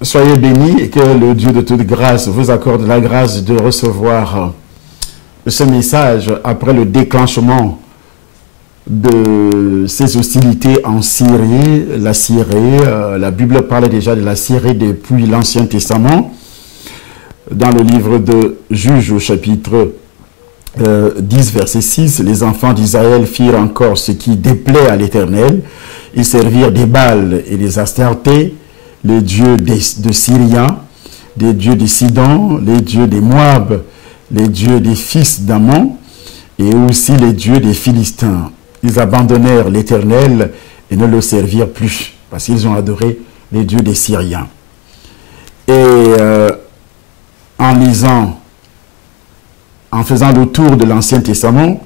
Soyez bénis et que le Dieu de toute grâce vous accorde la grâce de recevoir ce message après le déclenchement de ces hostilités en Syrie. La Syrie, la Bible parle déjà de la Syrie depuis l'Ancien Testament. Dans le livre de Juges au chapitre 10, verset 6, les enfants d'Israël firent encore ce qui déplaît à l'Éternel. Ils servirent des Baals et des Astartés, les dieux de Syriens, des dieux de Sidon, les dieux des Moab, les dieux des fils d'Ammon et aussi les dieux des Philistins. Ils abandonnèrent l'Éternel et ne le servirent plus parce qu'ils ont adoré les dieux des Syriens. Et en lisant, en faisant le tour de l'Ancien Testament,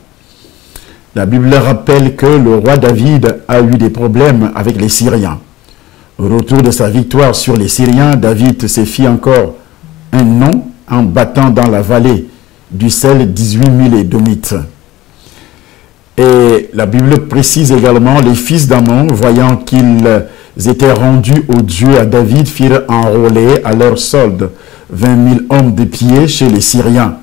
la Bible rappelle que le roi David a eu des problèmes avec les Syriens. Au retour de sa victoire sur les Syriens, David s'est fait encore un nom en battant dans la vallée du sel 18 000 Édomites. Et la Bible précise également, les fils d'Ammon, voyant qu'ils étaient rendus aux dieux à David, firent enrôler à leur solde 20 000 hommes de pied chez les Syriens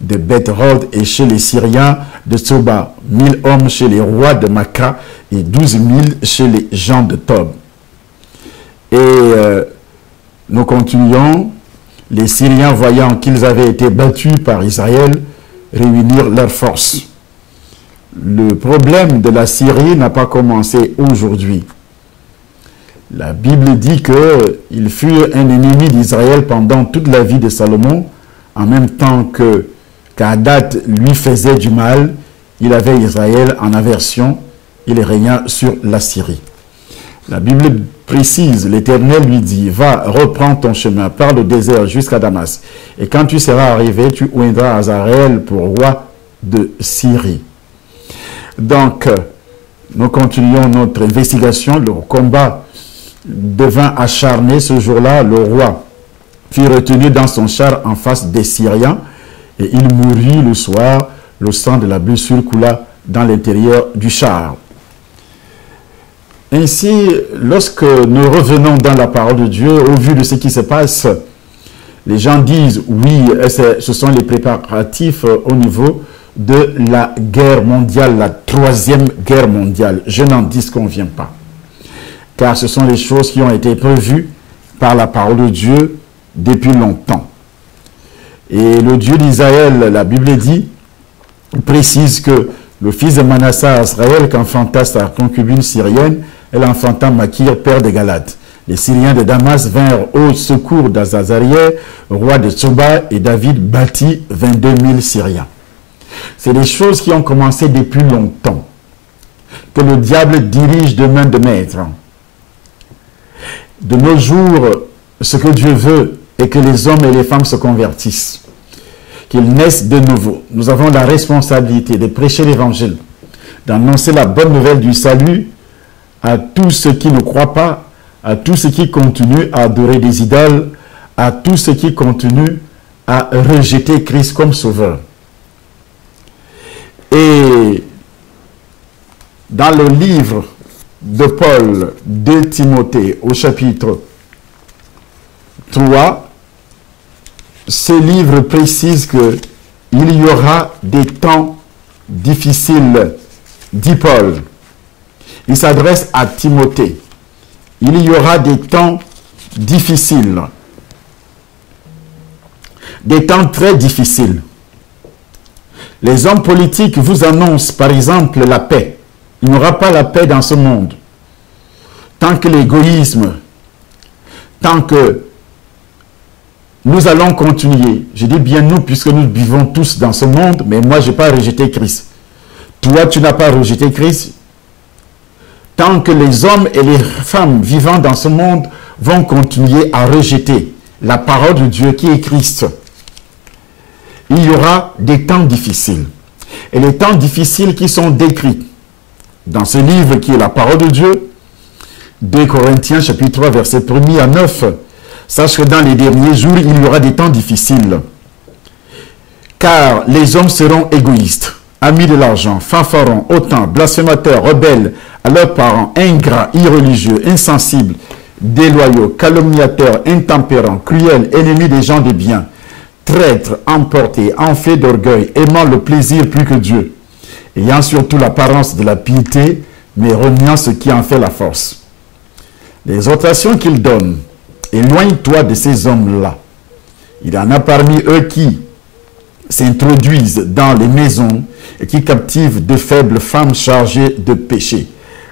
de Beth-Rod et chez les Syriens de Tsoba, 1000 hommes chez les rois de Maca et 12 000 chez les gens de Tob. Et nous continuons. Les Syriens, voyant qu'ils avaient été battus par Israël, réunirent leurs forces. Le problème de la Syrie n'a pas commencé aujourd'hui. La Bible dit qu'il fut un ennemi d'Israël pendant toute la vie de Salomon, en même temps qu'Hadad lui faisait du mal. Il avait Israël en aversion, il régna sur la Syrie. La Bible précise, l'Éternel lui dit, va, reprends ton chemin par le désert jusqu'à Damas. Et quand tu seras arrivé, tu oindras Hazaël pour roi de Syrie. Donc, nous continuons notre investigation. Le combat devint acharné ce jour-là. Le roi fut retenu dans son char en face des Syriens et il mourut le soir. Le sang de la blessure coula dans l'intérieur du char. Ainsi, lorsque nous revenons dans la parole de Dieu, au vu de ce qui se passe, les gens disent, oui, ce sont les préparatifs au niveau de la guerre mondiale, la troisième guerre mondiale. Je n'en disconviens pas. Car ce sont les choses qui ont été prévues par la parole de Dieu depuis longtemps. Et le Dieu d'Israël, la Bible dit, précise que le fils de Manassé à Israël, qu'enfanta sa concubine syrienne, elle enfanta Makir, père de Galate. Les Syriens de Damas vinrent au secours d'Azazariel, roi de Tsoba, et David bâtit 22 000 Syriens. C'est des choses qui ont commencé depuis longtemps, que le diable dirige de main de maître. De nos jours, ce que Dieu veut est que les hommes et les femmes se convertissent, qu'ils naissent de nouveau. Nous avons la responsabilité de prêcher l'évangile, d'annoncer la bonne nouvelle du salut à tous ceux qui ne croient pas, à tous ceux qui continuent à adorer des idoles, à tous ceux qui continuent à rejeter Christ comme sauveur. Et dans le livre de Paul, de Timothée, au chapitre 3, ce livre précise qu'il y aura des temps difficiles, dit Paul. Il s'adresse à Timothée. Il y aura des temps difficiles, des temps très difficiles. Les hommes politiques vous annoncent, par exemple, la paix. Il n'y aura pas la paix dans ce monde. Tant que l'égoïsme, tant que nous allons continuer, je dis bien nous, puisque nous vivons tous dans ce monde, mais moi, je n'ai pas rejeté Christ. Toi, tu n'as pas rejeté Christ. Tant que les hommes et les femmes vivant dans ce monde vont continuer à rejeter la parole de Dieu qui est Christ, il y aura des temps difficiles. Et les temps difficiles qui sont décrits dans ce livre qui est la parole de Dieu, 2 Corinthiens chapitre 3 verset 1 à 9, sache que dans les derniers jours, il y aura des temps difficiles. Car les hommes seront égoïstes, amis de l'argent, fanfarons, hautains, blasphémateurs, rebelles à leurs parents, ingrats, irreligieux, insensibles, déloyaux, calomniateurs, intempérants, cruels, ennemis des gens de bien, traîtres, emportés, enflés d'orgueil, aimant le plaisir plus que Dieu, ayant surtout l'apparence de la piété, mais reniant ce qui en fait la force. Les exhortations qu'il donne, éloigne-toi de ces hommes-là. Il y en a parmi eux qui s'introduisent dans les maisons et qui captivent de faibles femmes chargées de péché,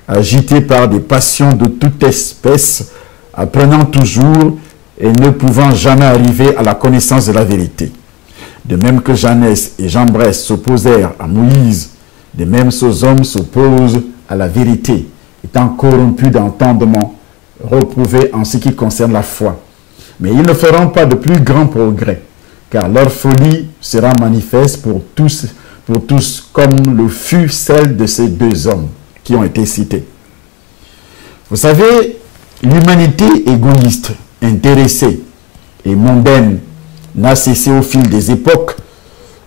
agitées par des passions de toute espèce, apprenant toujours et ne pouvant jamais arriver à la connaissance de la vérité. De même que Janès et Jambres s'opposèrent à Moïse, de même ces hommes s'opposent à la vérité, étant corrompus d'entendement, reprouvés en ce qui concerne la foi. Mais ils ne feront pas de plus grands progrès, car leur folie sera manifeste pour tous comme le fut celle de ces deux hommes qui ont été cités. Vous savez, l'humanité égoïste, intéressée et mondaine n'a cessé au fil des époques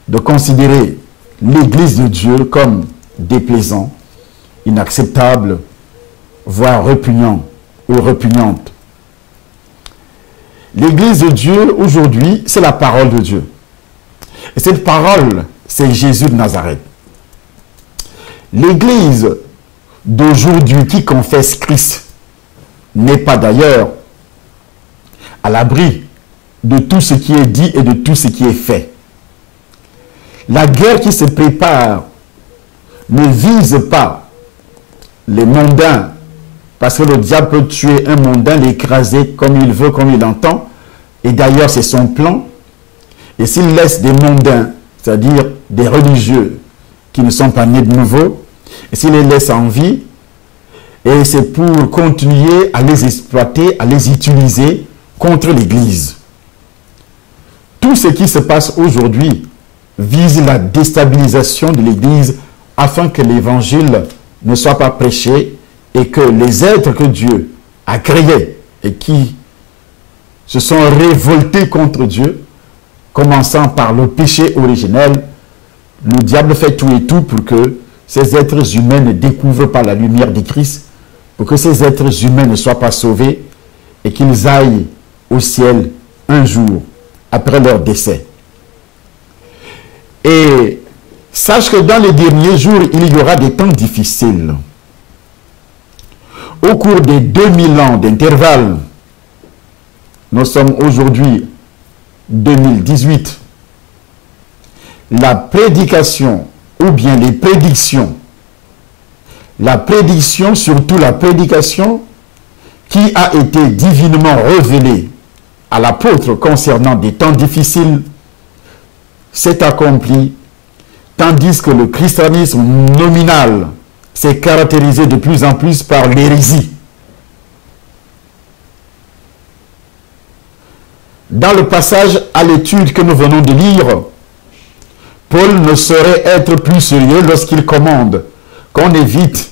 de considérer l'Église de Dieu comme déplaisant, inacceptable, voire répugnant ou répugnante. L'Église de Dieu aujourd'hui, c'est la parole de Dieu. Et cette parole, c'est Jésus de Nazareth. L'Église d'aujourd'hui qui confesse Christ n'est pas d'ailleurs à l'abri de tout ce qui est dit et de tout ce qui est fait. La guerre qui se prépare ne vise pas les mondains, parce que le diable peut tuer un mondain, l'écraser comme il veut, comme il entend, et d'ailleurs c'est son plan. Et s'il laisse des mondains, c'est-à-dire des religieux qui ne sont pas nés de nouveau, et s'il les laisse en vie, et c'est pour continuer à les exploiter, à les utiliser contre l'Église. Tout ce qui se passe aujourd'hui vise la déstabilisation de l'Église afin que l'Évangile ne soit pas prêché et que les êtres que Dieu a créés et qui se sont révoltés contre Dieu, commençant par le péché originel, le diable fait tout et tout pour que ces êtres humains ne découvrent pas la lumière de Christ, pour que ces êtres humains ne soient pas sauvés et qu'ils aillent au ciel un jour après leur décès. Et sache que dans les derniers jours, il y aura des temps difficiles. Au cours des 2000 ans d'intervalle, nous sommes aujourd'hui 2018, la prédication ou bien les prédictions, la prédiction, surtout la prédication qui a été divinement révélée à l'apôtre concernant des temps difficiles, s'est accomplie, tandis que le christianisme nominal s'est caractérisé de plus en plus par l'hérésie. Dans le passage à l'étude que nous venons de lire, Paul ne saurait être plus sérieux lorsqu'il commande qu'on évite,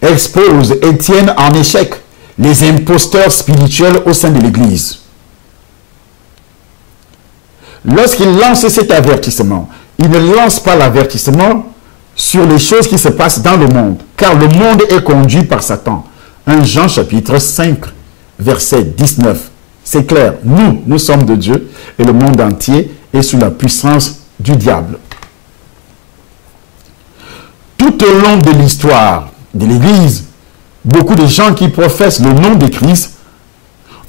expose et tienne en échec les imposteurs spirituels au sein de l'Église. Lorsqu'il lance cet avertissement, il ne lance pas l'avertissement sur les choses qui se passent dans le monde, car le monde est conduit par Satan. 1 Jean chapitre 5, verset 19. C'est clair, nous sommes de Dieu et le monde entier est sous la puissance du diable. Tout au long de l'histoire de l'Église, beaucoup de gens qui professent le nom de Christ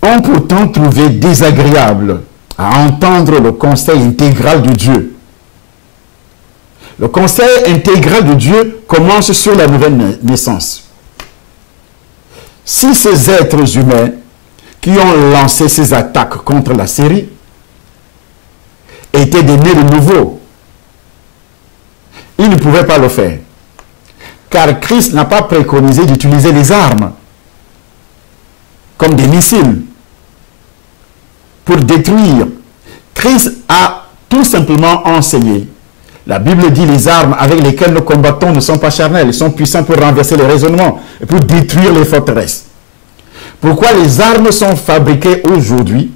ont pourtant trouvé désagréable à entendre le conseil intégral de Dieu. Le conseil intégral de Dieu commence sur la nouvelle naissance. Si ces êtres humains qui ont lancé ces attaques contre la série étaient des nés de nouveau, ils ne pouvaient pas le faire. Car Christ n'a pas préconisé d'utiliser les armes comme des missiles pour détruire. Christ a tout simplement enseigné. La Bible dit les armes avec lesquelles nous combattons ne sont pas charnelles, elles sont puissantes pour renverser les raisonnements et pour détruire les forteresses. Pourquoi les armes sont fabriquées aujourd'hui?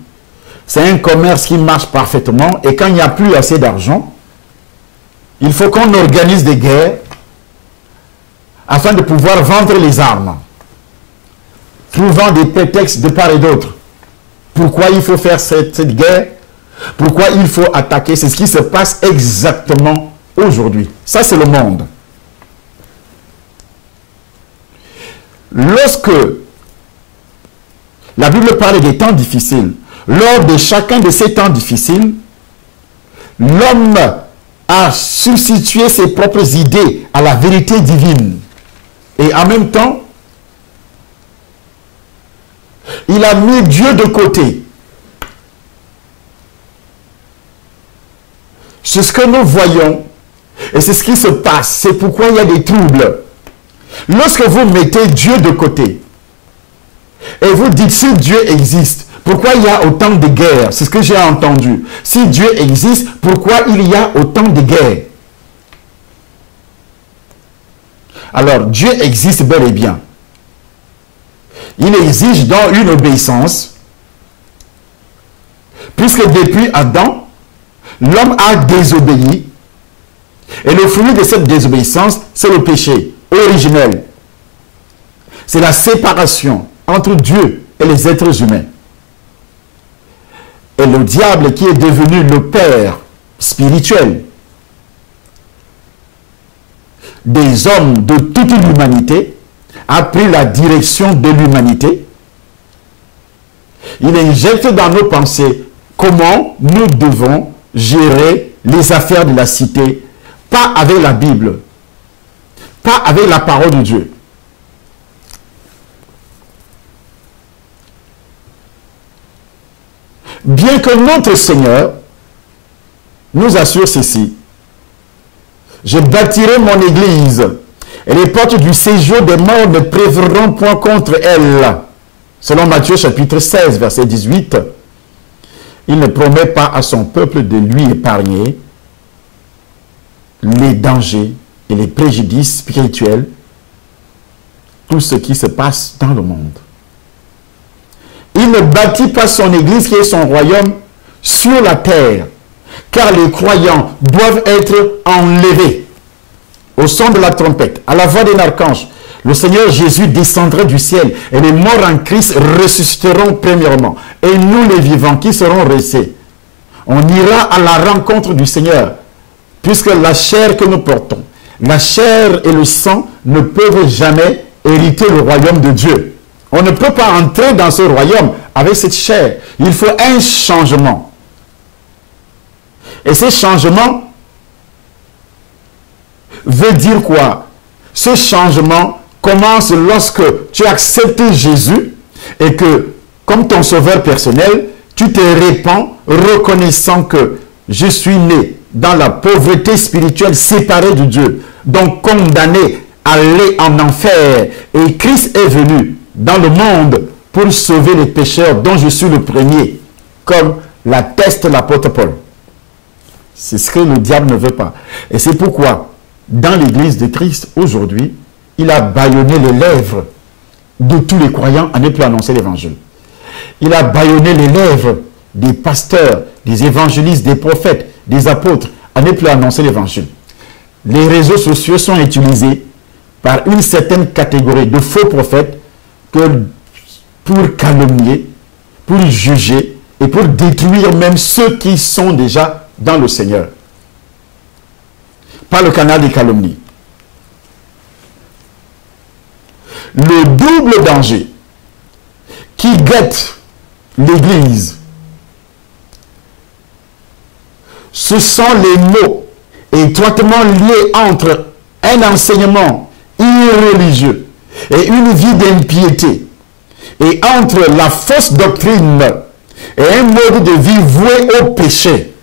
C'est un commerce qui marche parfaitement et quand il n'y a plus assez d'argent, il faut qu'on organise des guerres afin de pouvoir vendre les armes. trouvant des prétextes de part et d'autre. Pourquoi il faut faire cette guerre? Pourquoi il faut attaquer? C'est ce qui se passe exactement aujourd'hui. Ça, c'est le monde. Lorsque la Bible parle des temps difficiles, lors de chacun de ces temps difficiles, l'homme a substitué ses propres idées à la vérité divine. Et en même temps, il a mis Dieu de côté. C'est ce que nous voyons et c'est ce qui se passe. C'est pourquoi il y a des troubles. Lorsque vous mettez Dieu de côté et vous dites si Dieu existe, pourquoi il y a autant de guerres? C'est ce que j'ai entendu. Si Dieu existe, pourquoi il y a autant de guerres? Alors, Dieu existe bel et bien. Il exige donc une obéissance, puisque depuis Adam, l'homme a désobéi, et le fruit de cette désobéissance, c'est le péché originel. C'est la séparation entre Dieu et les êtres humains. Et le diable qui est devenu le père spirituel des hommes de toute l'humanité a pris la direction de l'humanité. Il injecte dans nos pensées comment nous devons gérer les affaires de la cité, pas avec la Bible, pas avec la parole de Dieu. Bien que notre Seigneur nous assure ceci: je bâtirai mon église, et les portes du séjour des morts ne prévaudront point contre elle. Selon Matthieu chapitre 16, verset 18, il ne promet pas à son peuple de lui épargner les dangers et les préjudices spirituels, tout ce qui se passe dans le monde. Il ne bâtit pas son église qui est son royaume sur la terre, car les croyants doivent être enlevés au son de la trompette, à la voix d'un archange. Le Seigneur Jésus descendra du ciel et les morts en Christ ressusciteront premièrement. Et nous les vivants qui serons restés, on ira à la rencontre du Seigneur, puisque la chair que nous portons, la chair et le sang ne peuvent jamais hériter le royaume de Dieu. On ne peut pas entrer dans ce royaume avec cette chair. Il faut un changement. Et ce changement veut dire quoi? Ce changement commence lorsque tu acceptes Jésus et que, comme ton sauveur personnel, tu te répands reconnaissant que je suis né dans la pauvreté spirituelle séparée de Dieu, donc condamné à aller en enfer. Et Christ est venu dans le monde pour sauver les pécheurs dont je suis le premier, comme l'atteste l'apôtre Paul. C'est ce que le diable ne veut pas. Et c'est pourquoi, dans l'église de Christ, aujourd'hui, il a bâillonné les lèvres de tous les croyants à ne plus annoncer l'évangile. Il a bâillonné les lèvres des pasteurs, des évangélistes, des prophètes, des apôtres à ne plus annoncer l'évangile. Les réseaux sociaux sont utilisés par une certaine catégorie de faux prophètes pour calomnier, pour juger et pour détruire même ceux qui sont déjà dans le Seigneur. Par le canal des calomnies. Le double danger qui guette l'Église, ce sont les mots étroitement liés entre un enseignement irreligieux et une vie d'impiété, et entre la fausse doctrine et un mode de vie voué au péché.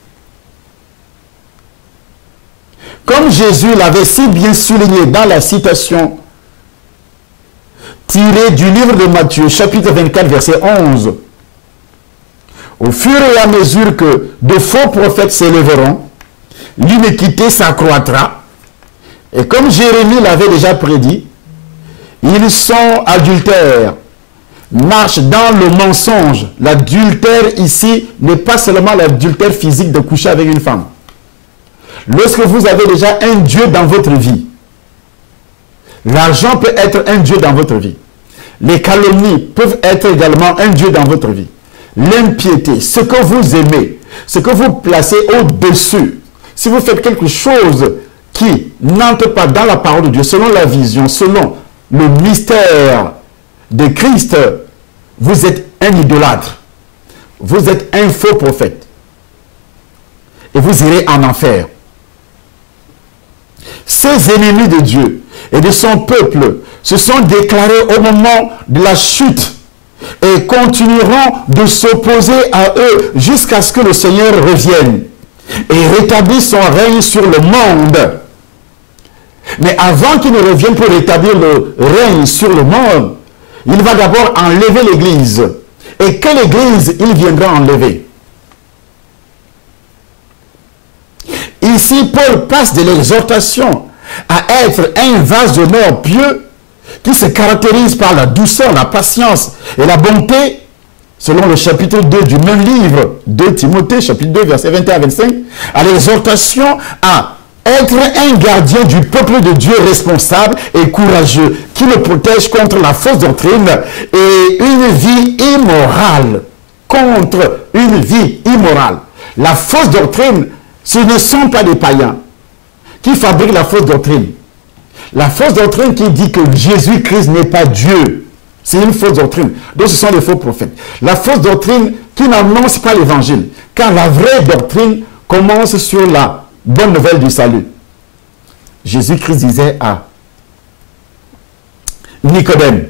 Comme Jésus l'avait si bien souligné dans la citation tirée du livre de Matthieu, chapitre 24, verset 11, au fur et à mesure que de faux prophètes s'élèveront, l'iniquité s'accroîtra. Et comme Jérémie l'avait déjà prédit, ils sont adultères, marchent dans le mensonge. L'adultère ici n'est pas seulement l'adultère physique de coucher avec une femme. Lorsque vous avez déjà un Dieu dans votre vie, l'argent peut être un Dieu dans votre vie. Les calomnies peuvent être également un Dieu dans votre vie. L'impiété, ce que vous aimez, ce que vous placez au-dessus. Si vous faites quelque chose qui n'entre pas dans la parole de Dieu, selon la vision, selon le mystère de Christ, vous êtes un idolâtre. Vous êtes un faux prophète. Et vous irez en enfer. Ces ennemis de Dieu et de son peuple se sont déclarés au moment de la chute et continueront de s'opposer à eux jusqu'à ce que le Seigneur revienne et rétablisse son règne sur le monde. Mais avant qu'il ne revienne pour rétablir le règne sur le monde, il va d'abord enlever l'Église. Et quelle Église il viendra enlever? Ici, Paul passe de l'exhortation à être un vase d'honneur pieux qui se caractérise par la douceur, la patience et la bonté, selon le chapitre 2 du même livre de Timothée, chapitre 2, versets 21 à 25, à l'exhortation à être un gardien du peuple de Dieu responsable et courageux, qui le protège contre la fausse doctrine et une vie immorale. Contre une vie immorale. La fausse doctrine, ce ne sont pas des païens qui fabriquent la fausse doctrine. La fausse doctrine qui dit que Jésus-Christ n'est pas Dieu, c'est une fausse doctrine. Donc ce sont des faux prophètes. La fausse doctrine qui n'annonce pas l'évangile, car la vraie doctrine commence sur la bonne nouvelle du salut. Jésus-Christ disait à Nicodème,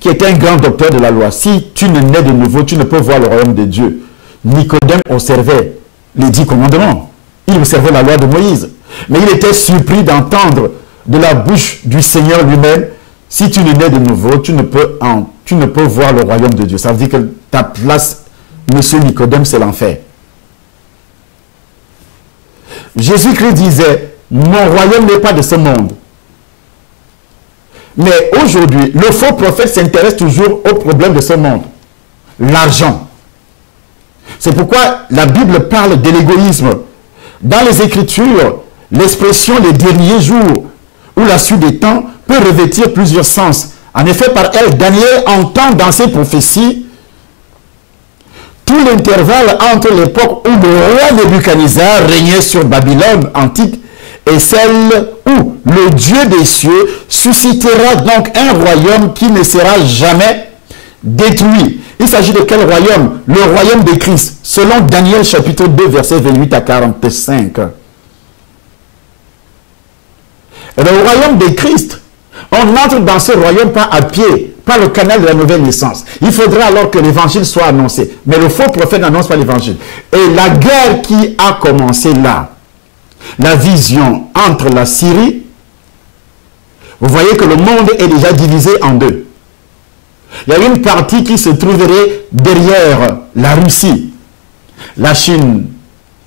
qui était un grand docteur de la loi, si tu ne nais de nouveau, tu ne peux voir le royaume de Dieu. Nicodème observait les 10 commandements. Il observait la loi de Moïse. Mais il était surpris d'entendre de la bouche du Seigneur lui-même, si tu ne nais de nouveau, tu ne peux voir le royaume de Dieu. Ça veut dire que ta place, monsieur Nicodème, c'est l'enfer. Jésus-Christ disait, mon royaume n'est pas de ce monde. Mais aujourd'hui, le faux prophète s'intéresse toujours au problème de ce monde. L'argent. C'est pourquoi la Bible parle de l'égoïsme. Dans les Écritures, l'expression les derniers jours ou la suite des temps peut revêtir plusieurs sens. En effet, par elle, Daniel entend dans ses prophéties tout l'intervalle entre l'époque où le roi Nebuchadnezzar régnait sur Babylone antique et celle où le Dieu des cieux suscitera donc un royaume qui ne sera jamais détruit. Il s'agit de quel royaume? Le royaume de Christ, selon Daniel chapitre 2, versets 28 à 45. Et le royaume de Christ, on entre dans ce royaume pas à pied, par le canal de la nouvelle naissance. Il faudra alors que l'évangile soit annoncé. Mais le faux prophète n'annonce pas l'évangile. Et la guerre qui a commencé là, la vision entre la Syrie, vous voyez que le monde est déjà divisé en deux. Il y a une partie qui se trouverait derrière la Russie, la Chine,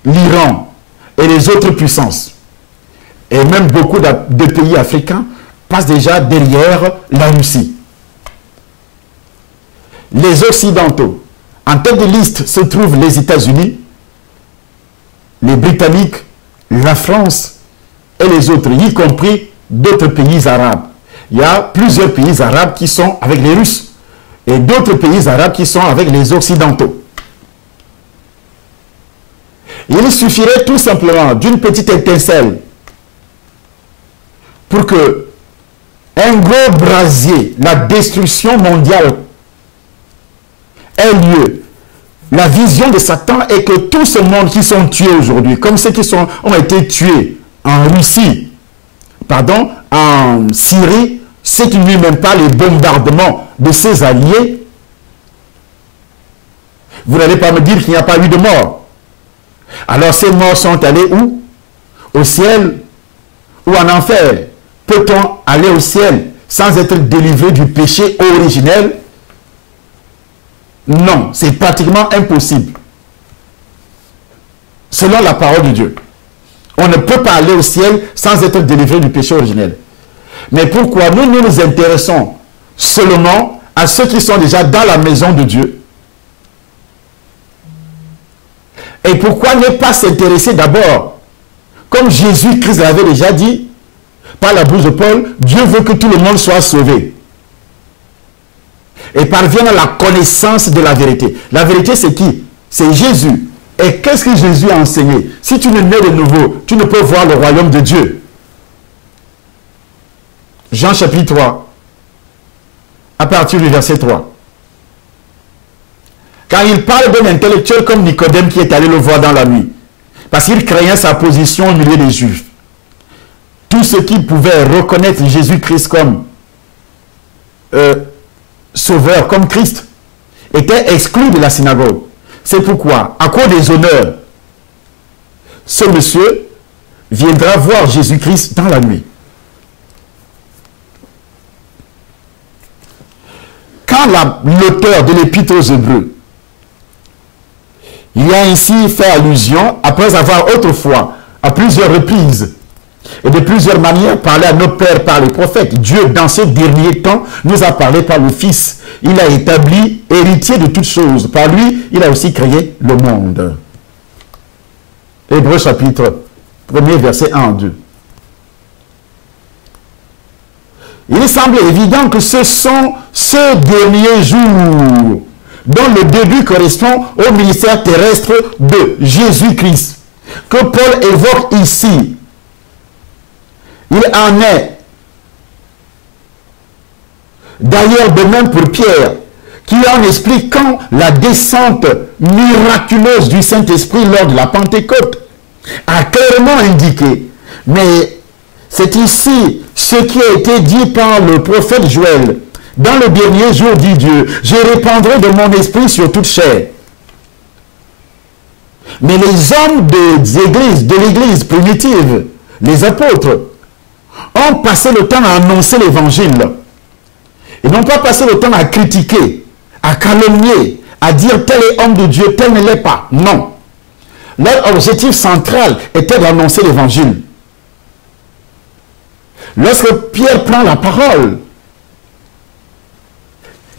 l'Iran et les autres puissances. Et même beaucoup de pays africains passent déjà derrière la Russie. Les Occidentaux, en tête de liste se trouvent les États-Unis, les Britanniques, la France et les autres, y compris d'autres pays arabes. Il y a plusieurs pays arabes qui sont avec les Russes et d'autres pays arabes qui sont avec les Occidentaux. Il suffirait tout simplement d'une petite étincelle pour que un gros brasier, la destruction mondiale, ait lieu. La vision de Satan est que tout ce monde qui sont tués aujourd'hui, comme ceux qui ont été tués en Russie, pardon, en Syrie, ceux qui n'ont même pas les bombardements de ses alliés, vous n'allez pas me dire qu'il n'y a pas eu de mort. Alors ces morts sont allés où? Au ciel ou en enfer? Peut-on aller au ciel sans être délivré du péché originel? Non, c'est pratiquement impossible. Selon la parole de Dieu. On ne peut pas aller au ciel sans être délivré du péché originel. Mais pourquoi nous nous intéressons seulement à ceux qui sont déjà dans la maison de Dieu? Et pourquoi ne pas s'intéresser d'abord, comme Jésus-Christ l'avait déjà dit, par la bouche de Paul, Dieu veut que tout le monde soit sauvé. et parviennent à la connaissance de la vérité. La vérité, c'est qui? C'est Jésus. Et qu'est-ce que Jésus a enseigné? Si tu n'es né de nouveau, tu ne peux voir le royaume de Dieu. Jean chapitre 3, à partir du verset 3. Car il parle d'un intellectuel comme Nicodème qui est allé le voir dans la nuit, parce qu'il craignait sa position au milieu des Juifs. Tous ceux qui pouvaient reconnaître Jésus-Christ comme sauveur, comme Christ, étaient exclus de la synagogue. C'est pourquoi, à cause des honneurs, ce monsieur viendra voir Jésus-Christ dans la nuit. Quand l'auteur de l'Épître aux Hébreux, il a ainsi fait allusion, après avoir autrefois, à plusieurs reprises, et de plusieurs manières, parlé à nos pères par les prophètes. Dieu, dans ces derniers temps, nous a parlé par le Fils. Il a établi héritier de toutes choses. Par lui, il a aussi créé le monde. Hébreux chapitre 1er, verset 1 à 2. Il semble évident que ce sont ces derniers jours dont le début correspond au ministère terrestre de Jésus-Christ, que Paul évoque ici. Il en est d'ailleurs de même pour Pierre, qui en expliquant la descente miraculeuse du Saint-Esprit lors de la Pentecôte, a clairement indiqué, mais c'est ici ce qui a été dit par le prophète Joël. Dans le dernier jour, dit Dieu, je répandrai de mon esprit sur toute chair. Mais les hommes de l'église primitive, les apôtres, ont passé le temps à annoncer l'évangile. Ils n'ont pas passé le temps à critiquer, à calomnier, à dire tel est homme de Dieu, tel ne l'est pas. Non. Leur objectif central était d'annoncer l'évangile. Lorsque Pierre prend la parole,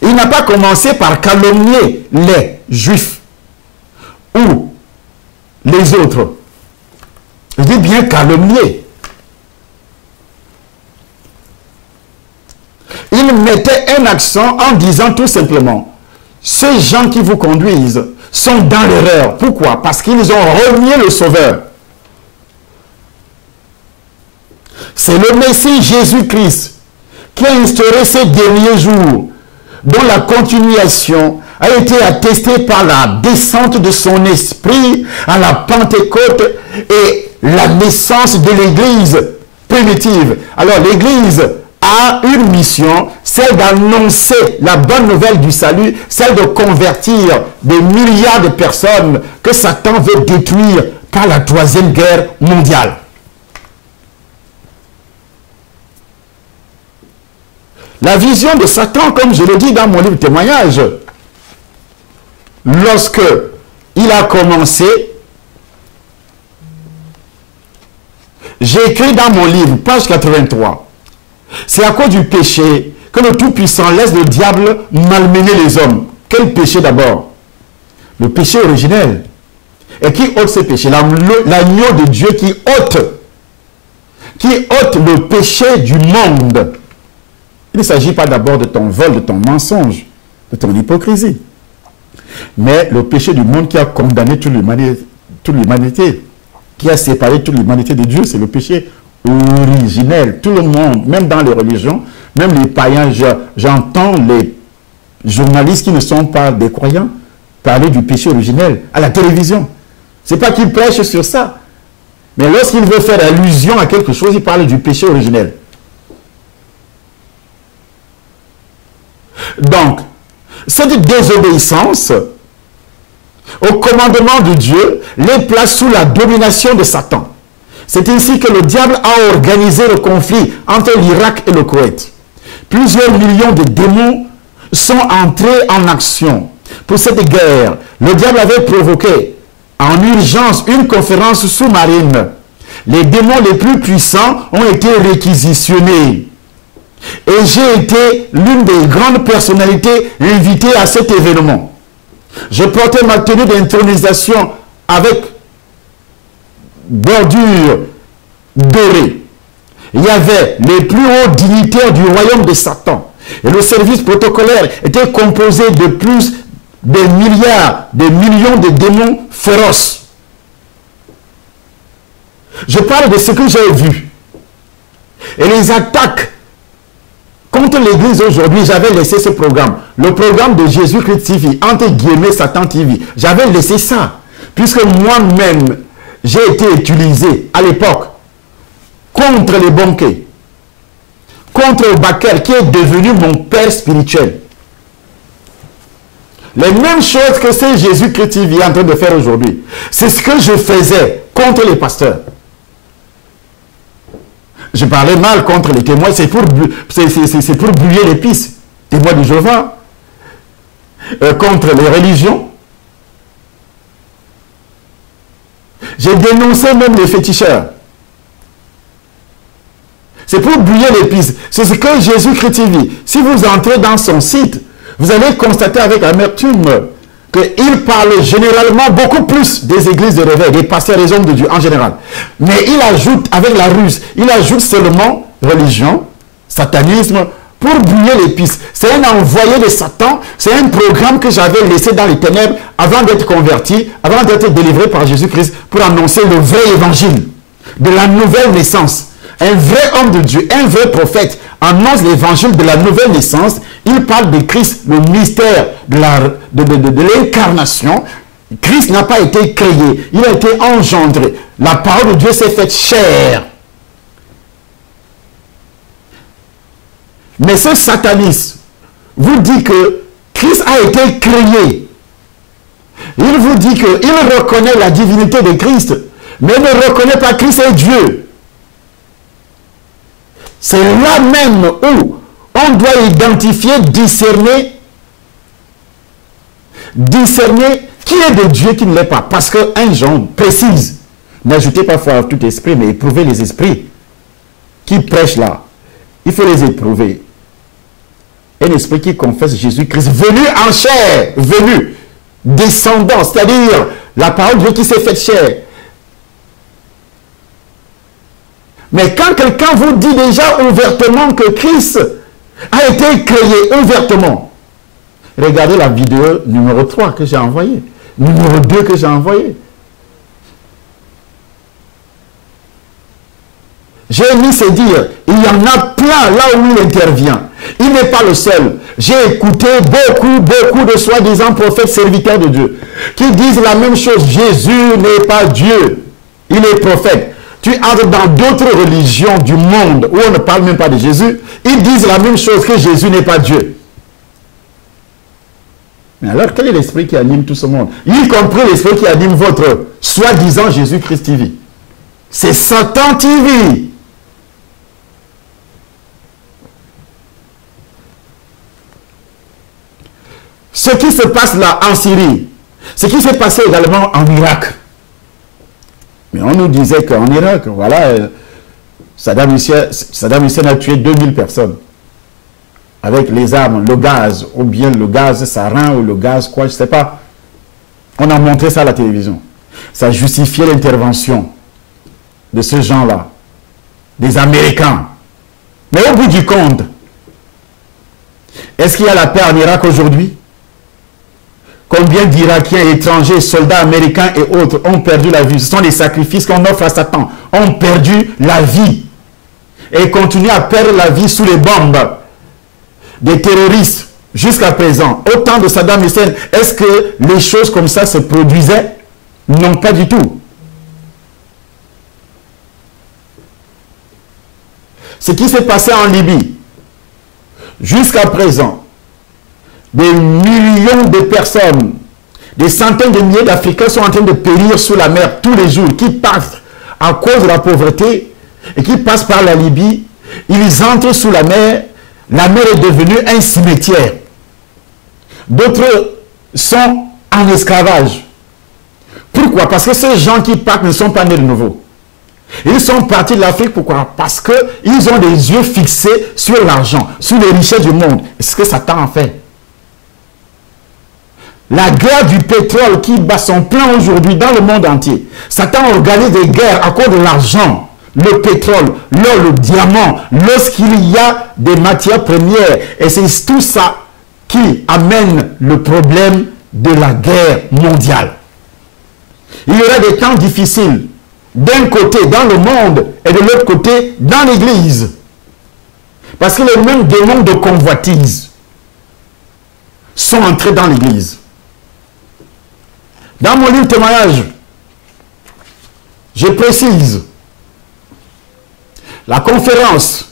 il n'a pas commencé par calomnier les Juifs ou les autres. Il dit bien calomnier. Il mettait un accent en disant tout simplement, ces gens qui vous conduisent sont dans l'erreur. Pourquoi? Parce qu'ils ont renié le Sauveur. C'est le Messie Jésus-Christ qui a instauré ces derniers jours, dont la continuation a été attestée par la descente de son esprit à la Pentecôte et la naissance de l'Église primitive. Alors l'Église a une mission, celle d'annoncer la bonne nouvelle du salut, celle de convertir des milliards de personnes que Satan veut détruire par la troisième guerre mondiale. La vision de Satan, comme je le dis dans mon livre témoignage, lorsque il a commencé, j'ai écrit dans mon livre, page 83, c'est à cause du péché que le Tout-Puissant laisse le diable malmener les hommes. Quel péché d'abord? Le péché originel. Et qui ôte ce péché? L'agneau de Dieu qui ôte le péché du monde. Il ne s'agit pas d'abord de ton vol, de ton mensonge, de ton hypocrisie. Mais le péché du monde qui a condamné toute l'humanité, qui a séparé toute l'humanité de Dieu, c'est le péché originel. Tout le monde, même dans les religions, même les païens, j'entends les journalistes qui ne sont pas des croyants parler du péché originel à la télévision. Ce n'est pas qu'ils prêchent sur ça. Mais lorsqu'ils veulent faire allusion à quelque chose, ils parlent du péché originel. Donc, cette désobéissance au commandement de Dieu les place sous la domination de Satan. C'est ainsi que le diable a organisé le conflit entre l'Irak et le Koweït. Plusieurs millions de démons sont entrés en action. Pour cette guerre, le diable avait provoqué en urgence une conférence sous-marine. Les démons les plus puissants ont été réquisitionnés. Et j'ai été l'une des grandes personnalités invitées à cet événement. Je portais ma tenue d'intronisation avec bordure dorée. Il y avait les plus hauts dignitaires du royaume de Satan. Et le service protocolaire était composé de plus de milliards, de millions de démons féroces. Je parle de ce que j'ai vu. Et les attaques contre l'Église aujourd'hui, j'avais laissé ce programme. Le programme de Jésus-Christ TV, entre guillemets Satan TV. J'avais laissé ça. Puisque moi-même, j'ai été utilisé à l'époque contre les banquets, contre Bakel, qui est devenu mon père spirituel. Les mêmes choses que c'est Jésus-Christ TV est en train de faire aujourd'hui. C'est ce que je faisais contre les pasteurs. Je parlais mal contre les témoins, c'est pour brouiller les pistes. Témoins de Jéhovah, contre les religions. J'ai dénoncé même les féticheurs. C'est pour brouiller les pistes. C'est ce que Jésus-Christ TV. Si vous entrez dans son site, vous allez constater avec amertume qu'il parle généralement beaucoup plus des églises de réveil, des pasteurs et des hommes de Dieu en général. Mais il ajoute, avec la ruse, il ajoute seulement religion, satanisme, pour brouiller les pistes. C'est un envoyé de Satan, c'est un programme que j'avais laissé dans les ténèbres avant d'être converti, avant d'être délivré par Jésus-Christ, pour annoncer le vrai évangile de la nouvelle naissance. Un vrai homme de Dieu, un vrai prophète, annonce l'évangile de la nouvelle naissance. Il parle de Christ, le mystère de l'incarnation. Christ n'a pas été créé, il a été engendré. La parole de Dieu s'est faite chair. Mais ce sataniste vous dit que Christ a été créé. Il vous dit qu'il reconnaît la divinité de Christ, mais ne reconnaît pas Christ est Dieu. C'est là même où on doit identifier, discerner qui est de Dieu, qui ne l'est pas. Parce qu'un Jean précise, n'ajoutez pas foi à tout esprit, mais éprouvez les esprits qui prêchent là. Il faut les éprouver. Un esprit qui confesse Jésus-Christ, venu en chair, venu, descendant, c'est-à-dire la parole de Dieu qui s'est faite chair. Mais quand quelqu'un vous dit déjà ouvertement que Christ a été créé ouvertement, regardez la vidéo numéro 3 que j'ai envoyée, numéro 2 que j'ai envoyée. J'ai mis c'est dire, il y en a plein là où il intervient. Il n'est pas le seul. J'ai écouté beaucoup de soi-disant prophètes serviteurs de Dieu qui disent la même chose. Jésus n'est pas Dieu, il est prophète. Tu entres dans d'autres religions du monde où on ne parle même pas de Jésus, ils disent la même chose, que Jésus n'est pas Dieu. Mais alors, quel est l'esprit qui anime tout ce monde? Y compris l'esprit qui anime votre soi-disant Jésus-Christ TV. C'est Satan TV. Ce qui se passe là en Syrie, ce qui s'est passé également en Irak. Mais on nous disait qu'en Irak, voilà, Saddam Hussein a tué 2000 personnes. Avec les armes, le gaz, ou bien le gaz sarin, ou le gaz quoi, je ne sais pas. On a montré ça à la télévision. Ça justifiait l'intervention de ce genre-là, des Américains. Mais au bout du compte, est-ce qu'il y a la paix en Irak aujourd'hui? Combien d'Irakiens, étrangers, soldats américains et autres ont perdu la vie? Ce sont des sacrifices qu'on offre à Satan. Ont perdu la vie. Et continuent à perdre la vie sous les bombes des terroristes jusqu'à présent. Au temps de Saddam Hussein, est-ce que les choses comme ça se produisaient? Non, pas du tout. Ce qui s'est passé en Libye, jusqu'à présent, des millions de personnes, des centaines de milliers d'Africains sont en train de périr sous la mer tous les jours, qui passent à cause de la pauvreté et qui passent par la Libye. Ils entrent sous la mer est devenue un cimetière. D'autres sont en esclavage. Pourquoi? Parce que ces gens qui partent ne sont pas nés de nouveau. Ils sont partis de l'Afrique, pourquoi? Parce qu'ils ont des yeux fixés sur l'argent, sur les richesses du monde. C'est ce que Satan en fait. La guerre du pétrole qui bat son plein aujourd'hui dans le monde entier. Satan organise des guerres à cause de l'argent le pétrole, l'or, le diamant, lorsqu'il y a des matières premières. Et c'est tout ça qui amène le problème de la guerre mondiale. Il y aura des temps difficiles, d'un côté dans le monde et de l'autre côté dans l'Église. Parce que les mêmes démons de convoitise sont entrés dans l'Église. Dans mon livre témoignage, je précise la conférence.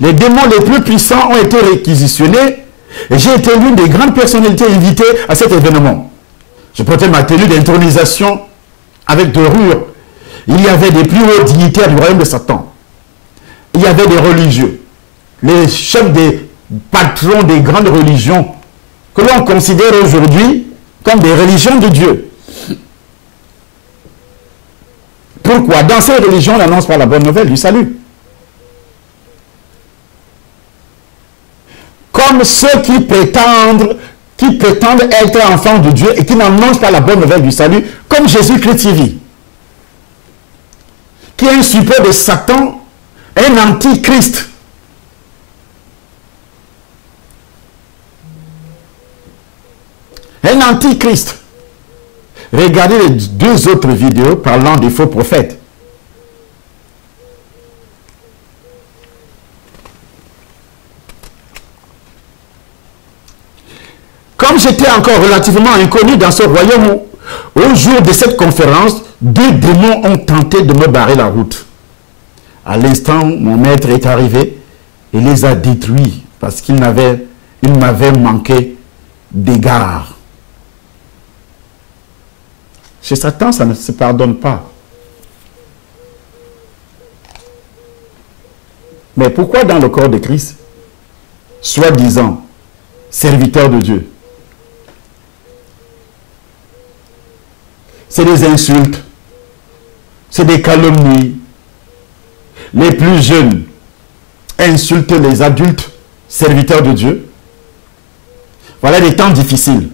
Les démons les plus puissants ont été réquisitionnés et j'ai été l'une des grandes personnalités invitées à cet événement. Je portais ma tenue d'intronisation avec dorure. Il y avait des plus hauts dignitaires du royaume de Satan. Il y avait des religieux, les chefs des patrons des grandes religions que l'on considère aujourd'hui comme des religions de Dieu. Pourquoi? Dans ces religions, on n'annonce pas la bonne nouvelle du salut. Comme ceux qui prétendent être enfants de Dieu et qui n'annoncent pas la bonne nouvelle du salut, comme Jésus-Christ TV, qui est un support de Satan, un antichrist. Un antichrist. Regardez les deux autres vidéos parlant des faux prophètes. Comme j'étais encore relativement inconnu dans ce royaume, au jour de cette conférence, deux démons ont tenté de me barrer la route. À l'instant, mon maître est arrivé et les a détruits parce qu'il m'avait manqué d'égard. Chez Satan, ça ne se pardonne pas. Mais pourquoi dans le corps de Christ, soi-disant, serviteur de Dieu, c'est des insultes, c'est des calomnies. Les plus jeunes insultent les adultes, serviteurs de Dieu. Voilà des temps difficiles.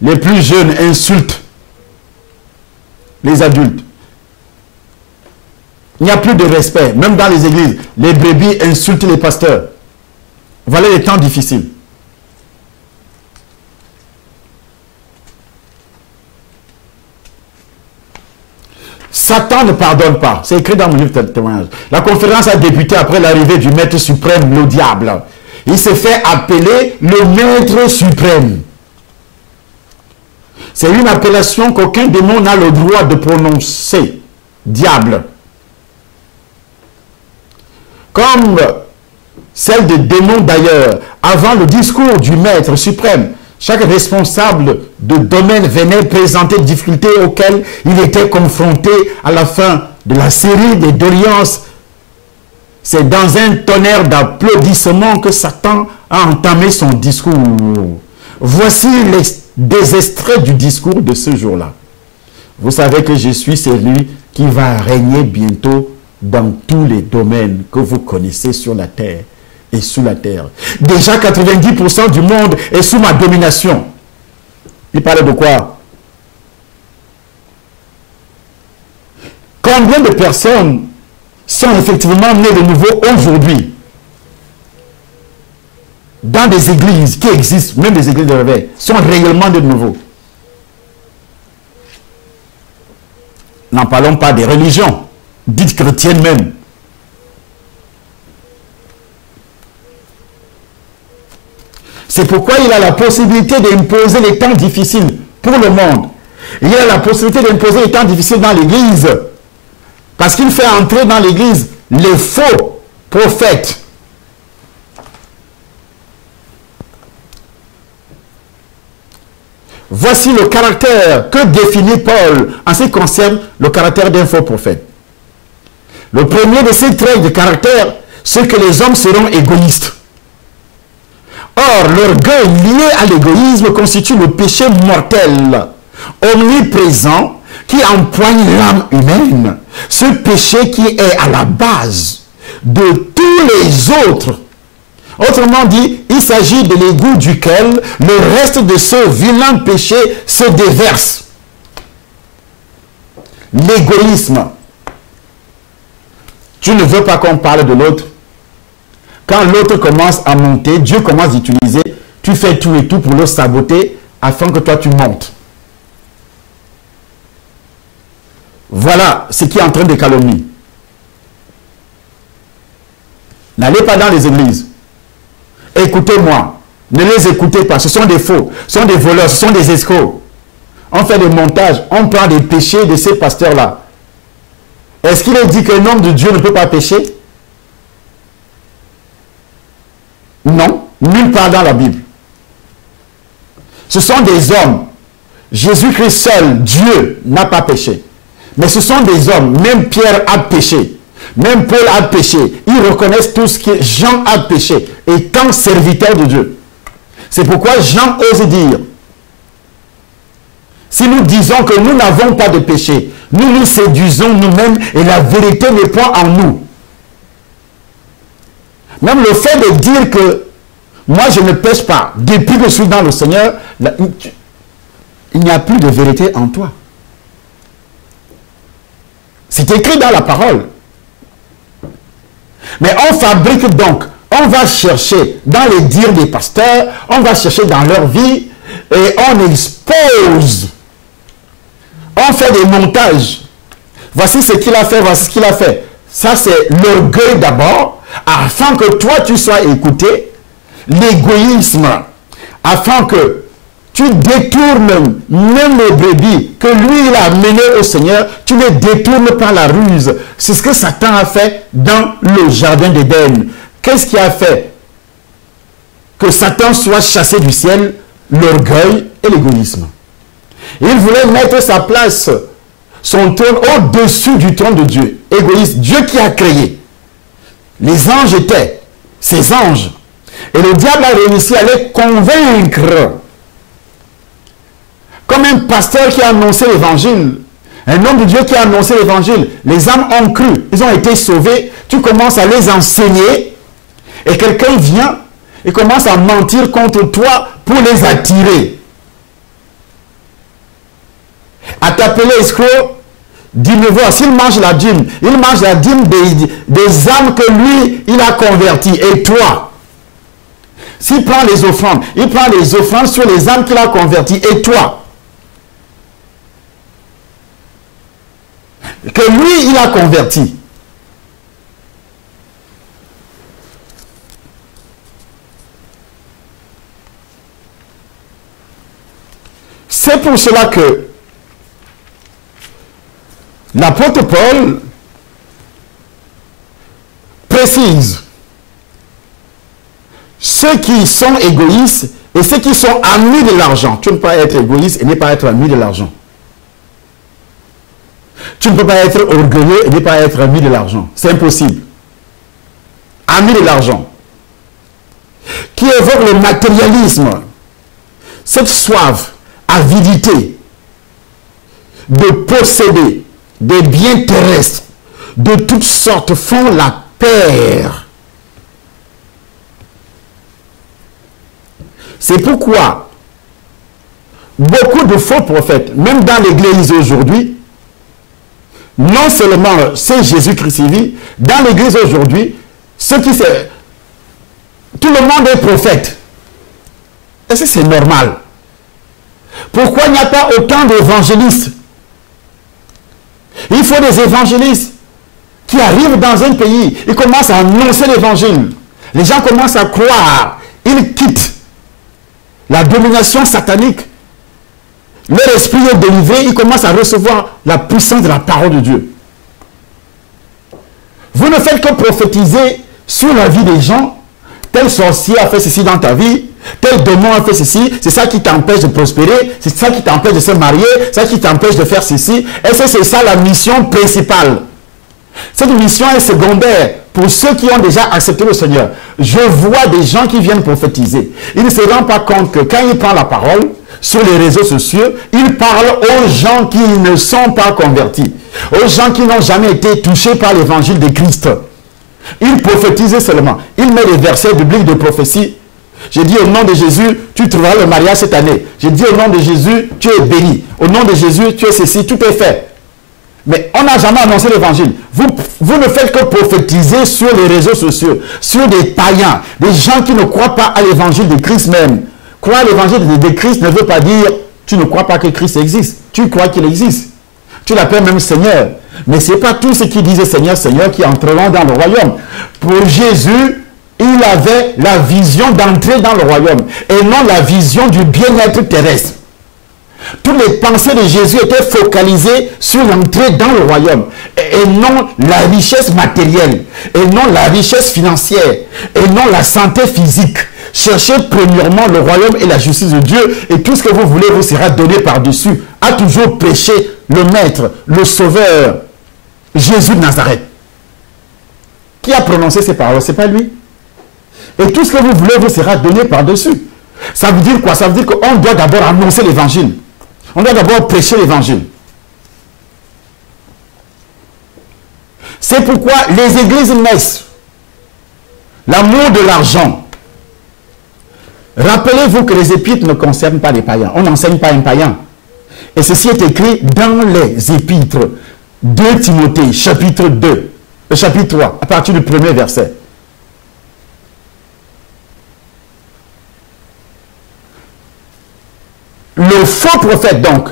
Les plus jeunes insultent les adultes. Il n'y a plus de respect, même dans les églises. Les brebis insultent les pasteurs. Voilà les temps difficiles. Satan ne pardonne pas. C'est écrit dans mon livre de témoignage. La conférence a débuté après l'arrivée du Maître suprême, le diable. Il s'est fait appeler le Maître suprême. C'est une appellation qu'aucun démon n'a le droit de prononcer. Diable. Comme celle des démons d'ailleurs, avant le discours du Maître suprême, chaque responsable de domaine venait présenter les difficultés auxquelles il était confronté à la fin de la série des doléances. C'est dans un tonnerre d'applaudissements que Satan a entamé son discours. Voici des extraits du discours de ce jour-là. Vous savez que je suis celui qui va régner bientôt dans tous les domaines que vous connaissez sur la terre et sous la terre. Déjà 90% du monde est sous ma domination. Il parlait de quoi? Combien de personnes sont effectivement nées de nouveau aujourd'hui dans des églises qui existent, même des églises de réveil, sont réellement de nouveau? N'en parlons pas des religions, dites chrétiennes même. C'est pourquoi il a la possibilité d'imposer les temps difficiles pour le monde. Il a la possibilité d'imposer les temps difficiles dans l'église. Parce qu'il fait entrer dans l'église les faux prophètes. Voici le caractère que définit Paul en ce qui concerne le caractère d'un faux prophète. Le premier de ces traits de caractère, c'est que les hommes seront égoïstes. Or, l'orgueil lié à l'égoïsme constitue le péché mortel, omniprésent, qui empoigne l'âme humaine. Ce péché qui est à la base de tous les autres. Autrement dit, il s'agit de l'égout duquel le reste de ce vilain péché se déverse. l'égoïsme. Tu ne veux pas qu'on parle de l'autre. Quand l'autre commence à monter, Dieu commence d'utiliser, tu fais tout et tout pour le saboter afin que toi tu montes. Voilà ce qui est en train de calomnier. N'allez pas dans les églises. Écoutez-moi. Ne les écoutez pas. Ce sont des faux. Ce sont des voleurs. Ce sont des escrocs. On fait des montages. On prend des péchés de ces pasteurs-là. Est-ce qu'il est dit qu'un homme de Dieu ne peut pas pécher? Non. Nulle part dans la Bible. Ce sont des hommes. Jésus-Christ seul, Dieu, n'a pas péché. Mais ce sont des hommes. Même Pierre a péché. Même Paul a péché. Ils reconnaissent tout ce que Jean a péché, étant serviteur de Dieu. C'est pourquoi Jean ose dire, si nous disons que nous n'avons pas de péché, nous nous séduisons nous-mêmes et la vérité n'est point en nous. Même le fait de dire que moi je ne pêche pas, depuis que je suis dans le Seigneur, il n'y a plus de vérité en toi. C'est écrit dans la parole. Mais on fabrique donc, on va chercher dans les dires des pasteurs, on va chercher dans leur vie et on expose. On fait des montages. Voici ce qu'il a fait, voici ce qu'il a fait. Ça c'est l'orgueil d'abord, afin que toi tu sois écouté. L'égoïsme, afin que tu détournes même les brebis que lui il a menées au Seigneur, tu les détournes par la ruse. C'est ce que Satan a fait dans le jardin d'Éden. Qu'est-ce qui a fait que Satan soit chassé du ciel? L'orgueil et l'égoïsme. Il voulait mettre sa place, son trône au-dessus du trône de Dieu. Égoïste, Dieu qui a créé. Les anges étaient ses anges. Et le diable a réussi à les convaincre. Comme un pasteur qui a annoncé l'évangile, un homme de Dieu qui a annoncé l'évangile, les âmes ont cru, ils ont été sauvés, tu commences à les enseigner, et quelqu'un vient et commence à mentir contre toi pour les attirer. À t'appeler escroc, dis-le voir, s'il mange la dîme, il mange la dîme des âmes que lui, il a converties, et toi. S'il prend les offrandes, il prend les offrandes sur les âmes qu'il a converties, et toi. Que lui, il a converti. C'est pour cela que l'apôtre Paul précise ceux qui sont égoïstes et ceux qui sont amis de l'argent. Tu ne peux pas être égoïste et ne pas être ami de l'argent. Tu ne peux pas être orgueilleux et ne pas être ami de l'argent. C'est impossible. Ami de l'argent. Qui évoque le matérialisme. Cette soif, avidité de posséder des biens terrestres de toutes sortes font la paire. C'est pourquoi beaucoup de faux prophètes, même dans l'église aujourd'hui, non seulement c'est Jésus-Christ vit, dans l'église aujourd'hui, ceux qui c'est, tout le monde est prophète. Est-ce que c'est normal? Pourquoi il n'y a pas autant d'évangélistes? Il faut des évangélistes qui arrivent dans un pays, ils commencent à annoncer l'évangile. Les gens commencent à croire, ils quittent la domination satanique. Leur esprit est délivré, ils commencent à recevoir la puissance de la parole de Dieu. Vous ne faites que prophétiser sur la vie des gens. Tel sorcier a fait ceci dans ta vie, tel démon a fait ceci, c'est ça qui t'empêche de prospérer, c'est ça qui t'empêche de se marier, c'est ça qui t'empêche de faire ceci. Est-ce que c'est ça la mission principale? Cette mission est secondaire pour ceux qui ont déjà accepté le Seigneur. Je vois des gens qui viennent prophétiser. Ils ne se rendent pas compte que quand ils prennent la parole sur les réseaux sociaux, ils parlent aux gens qui ne sont pas convertis, aux gens qui n'ont jamais été touchés par l'évangile de Christ. Ils prophétisent seulement. Ils mettent des versets bibliques de prophétie. J'ai dit au nom de Jésus, tu trouveras le mariage cette année. J'ai dit au nom de Jésus, tu es béni. Au nom de Jésus, tu es ceci, tout est fait. Mais on n'a jamais annoncé l'évangile. Vous ne faites que prophétiser sur les réseaux sociaux, sur des païens, des gens qui ne croient pas à l'évangile de Christ même. Croire à l'évangile de Christ ne veut pas dire tu ne crois pas que Christ existe. Tu crois qu'il existe. Tu l'appelles même Seigneur. Mais ce n'est pas tous ceux qui disaient Seigneur, Seigneur qui entreront dans le royaume. Pour Jésus, il avait la vision d'entrer dans le royaume et non la vision du bien-être terrestre. Toutes les pensées de Jésus étaient focalisées sur l'entrée dans le royaume et non la richesse matérielle, et non la richesse financière, et non la santé physique. Cherchez premièrement le royaume et la justice de Dieu et tout ce que vous voulez vous sera donné par-dessus. A toujours prêché le Maître, le Sauveur, Jésus de Nazareth. Qui a prononcé ces paroles? Ce n'est pas lui. Et tout ce que vous voulez vous sera donné par-dessus. Ça veut dire quoi? Ça veut dire qu'on doit d'abord annoncer l'évangile. On doit d'abord prêcher l'évangile. C'est pourquoi les églises naissent. L'amour de l'argent. Rappelez-vous que les épîtres ne concernent pas les païens. On n'enseigne pas un païen. Et ceci est écrit dans les épîtres. 2 Timothée, chapitre 2, chapitre 3, à partir du premier verset. Le faux prophète, donc,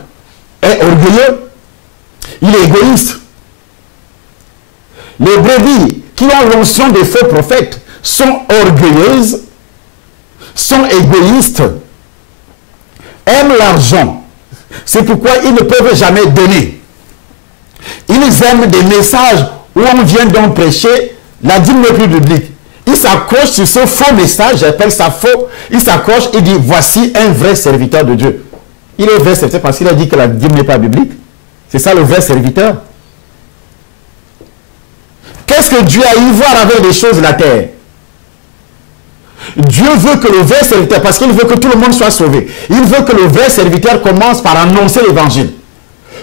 est orgueilleux. Il est égoïste. Les brebis qui ont l'onction des faux prophètes sont orgueilleuses, sont égoïstes, aiment l'argent. C'est pourquoi ils ne peuvent jamais donner. Ils aiment des messages où on vient donc prêcher la dîme n'est plus publique. Ils s'accrochent sur ce faux message, j'appelle ça faux. Ils s'accrochent et disent voici un vrai serviteur de Dieu. Il est vrai serviteur parce qu'il a dit que la dîme n'est pas biblique. C'est ça le vrai serviteur. Qu'est-ce que Dieu a à y voir avec les choses de la terre? Dieu veut que le vrai serviteur, parce qu'il veut que tout le monde soit sauvé, il veut que le vrai serviteur commence par annoncer l'évangile.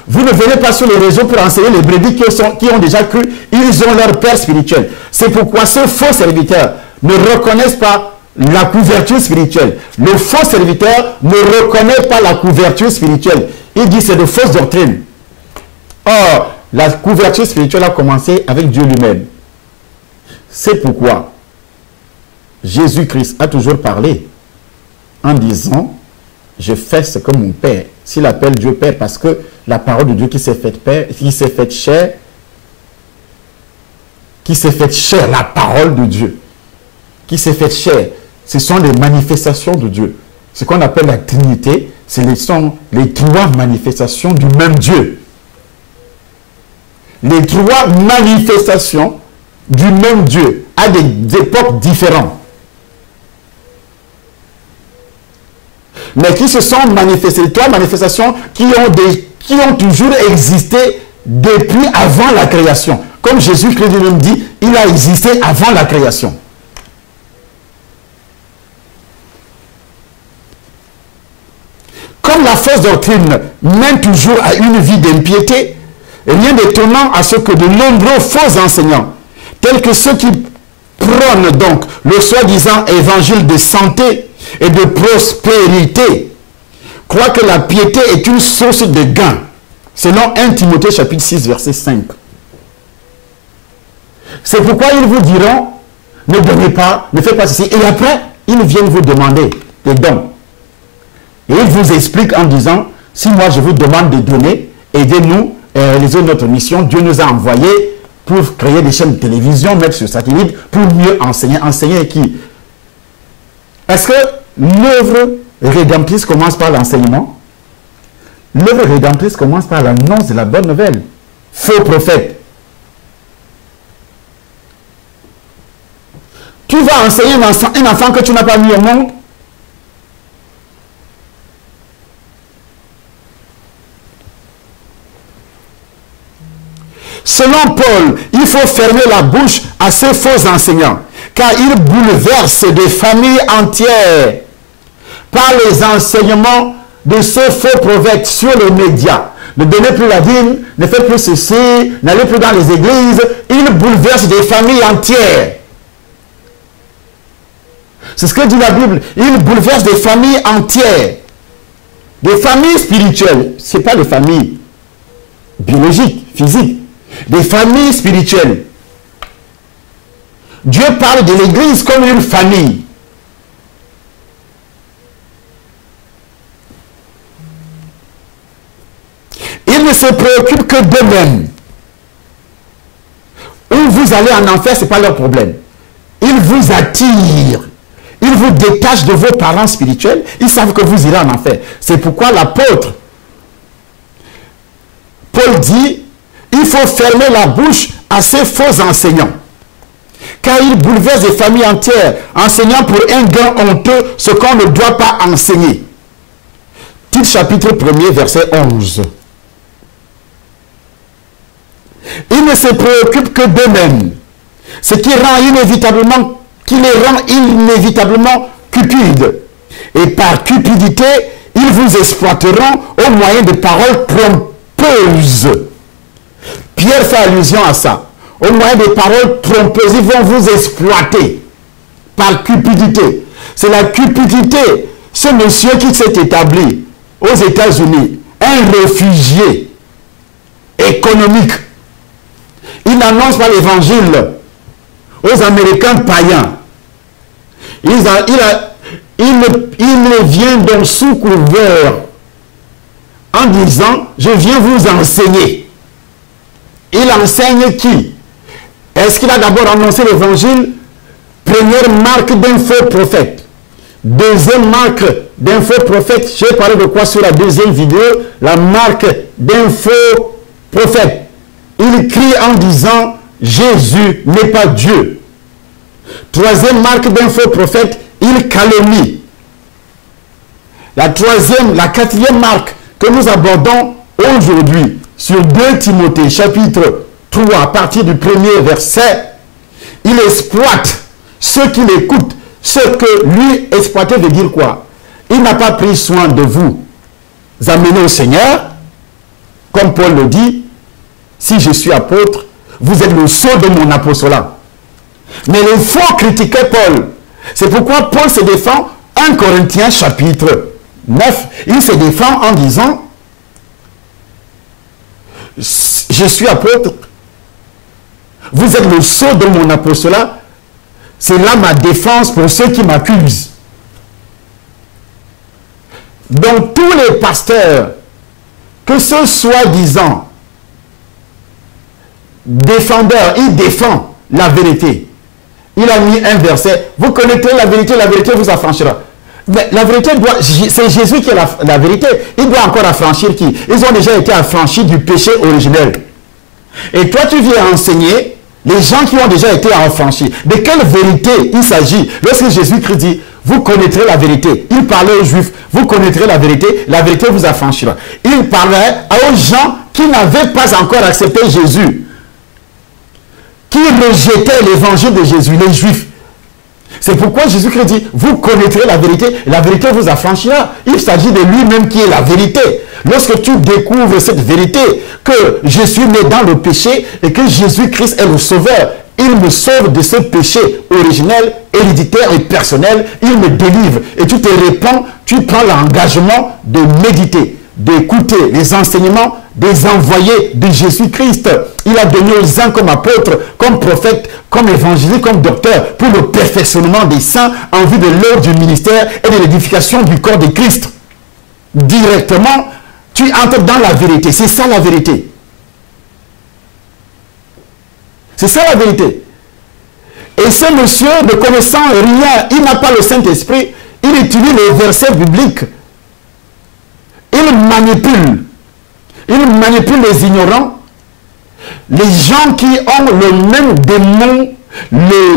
Vous ne venez pas sur les réseaux pour enseigner les brebis qui ont déjà cru, ils ont leur père spirituel. C'est pourquoi ces faux serviteurs ne reconnaissent pas la couverture spirituelle. Le faux serviteur ne reconnaît pas la couverture spirituelle. Il dit c'est de fausses doctrines. Or, la couverture spirituelle a commencé avec Dieu lui-même. C'est pourquoi Jésus-Christ a toujours parlé en disant je fais ce que mon Père. S'il appelle Dieu Père parce que la parole de Dieu qui s'est faite Père, qui s'est faite chair, la parole de Dieu, qui s'est faite chair, ce sont les manifestations de Dieu. Ce qu'on appelle la Trinité, ce sont les 3 manifestations du même Dieu. Les 3 manifestations du même Dieu à des époques différentes. Mais qui se sont manifestées, 3 manifestations qui ont toujours existé depuis avant la création. Comme Jésus-Christ lui-même dit, il a existé avant la création. Comme la fausse doctrine mène toujours à une vie d'impiété, rien d'étonnant à ce que de nombreux faux enseignants, tels que ceux qui prônent donc le soi-disant évangile de santé et de prospérité, croient que la piété est une source de gain, selon 1 Timothée chapitre 6 verset 5. C'est pourquoi ils vous diront, ne donnez pas, ne faites pas ceci. Et après, ils viennent vous demander des dons. Et ils vous expliquent en disant, si moi je vous demande de donner, aidez-nous, réaliser notre mission, Dieu nous a envoyés pour créer des chaînes de télévision, mettre sur satellite, pour mieux enseigner. Enseigner qui? Est-ce que l'œuvre rédemptrice commence par l'enseignement? L'œuvre rédemptrice commence par l'annonce de la bonne nouvelle. Faux prophète. Tu vas enseigner un enfant que tu n'as pas mis au monde? Selon Paul, il faut fermer la bouche à ces faux enseignants, car ils bouleversent des familles entières par les enseignements de ces faux prophètes sur les médias. Ne donnez plus la dîme, ne faites plus ceci, n'allez plus dans les églises. Ils bouleversent des familles entières. C'est ce que dit la Bible. Ils bouleversent des familles entières. Des familles spirituelles. Ce n'est pas des familles biologiques, physiques, des familles spirituelles. Dieu parle de l'Église comme une famille. Ils ne se préoccupent que d'eux-mêmes. Où vous allez en enfer, ce n'est pas leur problème. Ils vous attirent. Ils vous détachent de vos parents spirituels. Ils savent que vous irez en enfer. C'est pourquoi l'apôtre Paul dit, il faut fermer la bouche à ces faux enseignants. Car ils bouleversent des familles entières, enseignant pour un gain honteux ce qu'on ne doit pas enseigner. Tite chapitre 1er, verset 11. Ils ne se préoccupent que d'eux-mêmes, ce qui les rend inévitablement cupides. Et par cupidité, ils vous exploiteront au moyen de paroles trompeuses. Pierre fait allusion à ça. Au moyen des paroles trompeuses, ils vont vous exploiter par cupidité. C'est la cupidité. Ce monsieur qui s'est établi aux États-Unis, un réfugié économique, il n'annonce pas l'évangile aux Américains païens. Il vient donc sous couvert en disant, je viens vous enseigner. Il enseigne qui? Est-ce qu'il a d'abord annoncé l'évangile? Première marque d'un faux prophète. Deuxième marque d'un faux prophète. J'ai parlé de quoi sur la deuxième vidéo? La marque d'un faux prophète. Il crie en disant, Jésus n'est pas Dieu. Troisième marque d'un faux prophète, il calomnie. La quatrième marque que nous abordons aujourd'hui sur 2 Timothée chapitre 3 à partir du premier verset, il exploite ceux qui l'écoutent. Ce que lui exploiter veut dire quoi? Il n'a pas pris soin de vous amener au Seigneur, comme Paul le dit, si je suis apôtre, vous êtes le sceau de mon apostolat. Mais les faux critiquaient Paul. C'est pourquoi Paul se défend, 1 Corinthiens chapitre 9, il se défend en disant, je suis apôtre, vous êtes le sceau de mon apostolat, c'est là ma défense pour ceux qui m'accusent. Donc tous les pasteurs, que ce soi-disant défendeur, il défend la vérité. Il a mis un verset, vous connaîtrez la vérité vous affranchira. Mais la vérité c'est Jésus qui est la vérité. Il doit encore affranchir qui? Ils ont déjà été affranchis du péché originel. Et toi tu viens enseigner les gens qui ont déjà été affranchis. De quelle vérité il s'agit? Lorsque Jésus-Christ dit, vous connaîtrez la vérité. Il parlait aux Juifs, vous connaîtrez la vérité vous affranchira. Il parlait aux gens qui n'avaient pas encore accepté Jésus, qui rejetaient l'évangile de Jésus, les Juifs. C'est pourquoi Jésus-Christ dit, vous connaîtrez la vérité vous affranchira. Il s'agit de lui-même qui est la vérité. Lorsque tu découvres cette vérité, que je suis né dans le péché et que Jésus-Christ est le sauveur, il me sauve de ce péché originel, héréditaire et personnel, il me délivre. Et tu te répands, tu prends l'engagement de méditer, d'écouter les enseignements des envoyés de Jésus-Christ. Il a donné aux uns comme apôtres, comme prophètes, comme évangélistes, comme docteurs, pour le perfectionnement des saints en vue de l'œuvre du ministère et de l'édification du corps de Christ. Directement, tu entres dans la vérité. C'est ça la vérité. C'est ça la vérité. Et ce monsieur, ne connaissant rien, il n'a pas le Saint-Esprit, il utilise les versets bibliques. Il manipule les ignorants, les gens qui ont le même démon,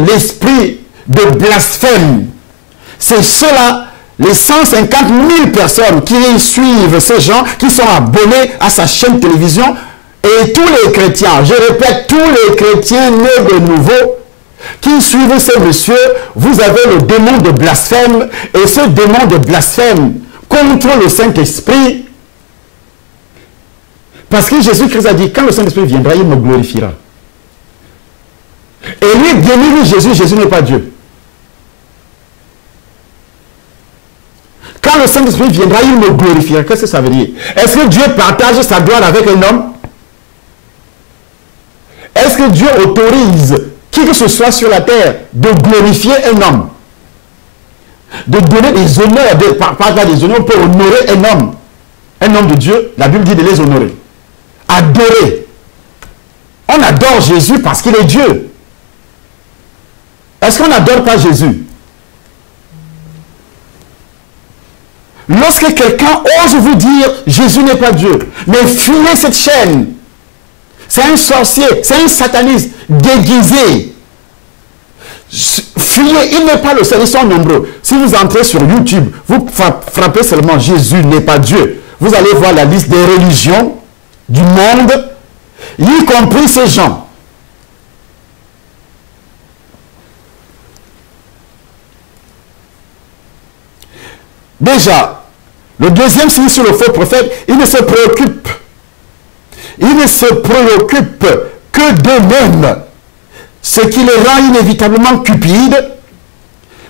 l'esprit de blasphème. C'est ceux-là, les 150 000 personnes qui suivent ces gens, qui sont abonnés à sa chaîne télévision, et tous les chrétiens, je répète, tous les chrétiens nés de nouveau, qui suivent ce monsieur, vous avez le démon de blasphème, et ce démon de blasphème contre le Saint-Esprit. Parce que Jésus-Christ a dit, quand le Saint-Esprit viendra, il me glorifiera. Et lui, bien lui, Jésus n'est pas Dieu. Quand le Saint-Esprit viendra, il me glorifiera. Qu'est-ce que ça veut dire? Est-ce que Dieu partage sa gloire avec un homme? que Dieu autorise qui que ce soit sur la terre de glorifier un homme, de donner des honneurs, par des honneurs pour honorer un homme de Dieu, la Bible dit de les honorer. Adorer. On adore Jésus parce qu'il est Dieu. Est-ce qu'on n'adore pas Jésus? Lorsque quelqu'un ose vous dire Jésus n'est pas Dieu, mais fuyez cette chaîne. C'est un sorcier, c'est un sataniste déguisé. Fuyez, il n'est pas le seul, ils sont nombreux. Si vous entrez sur YouTube, vous frappez seulement Jésus n'est pas Dieu. Vous allez voir la liste des religions du monde, y compris ces gens. Déjà, le deuxième signe sur le faux prophète, il ne se préoccupe. Il ne se préoccupe que d'eux-mêmes. Ce qui les rend inévitablement cupides.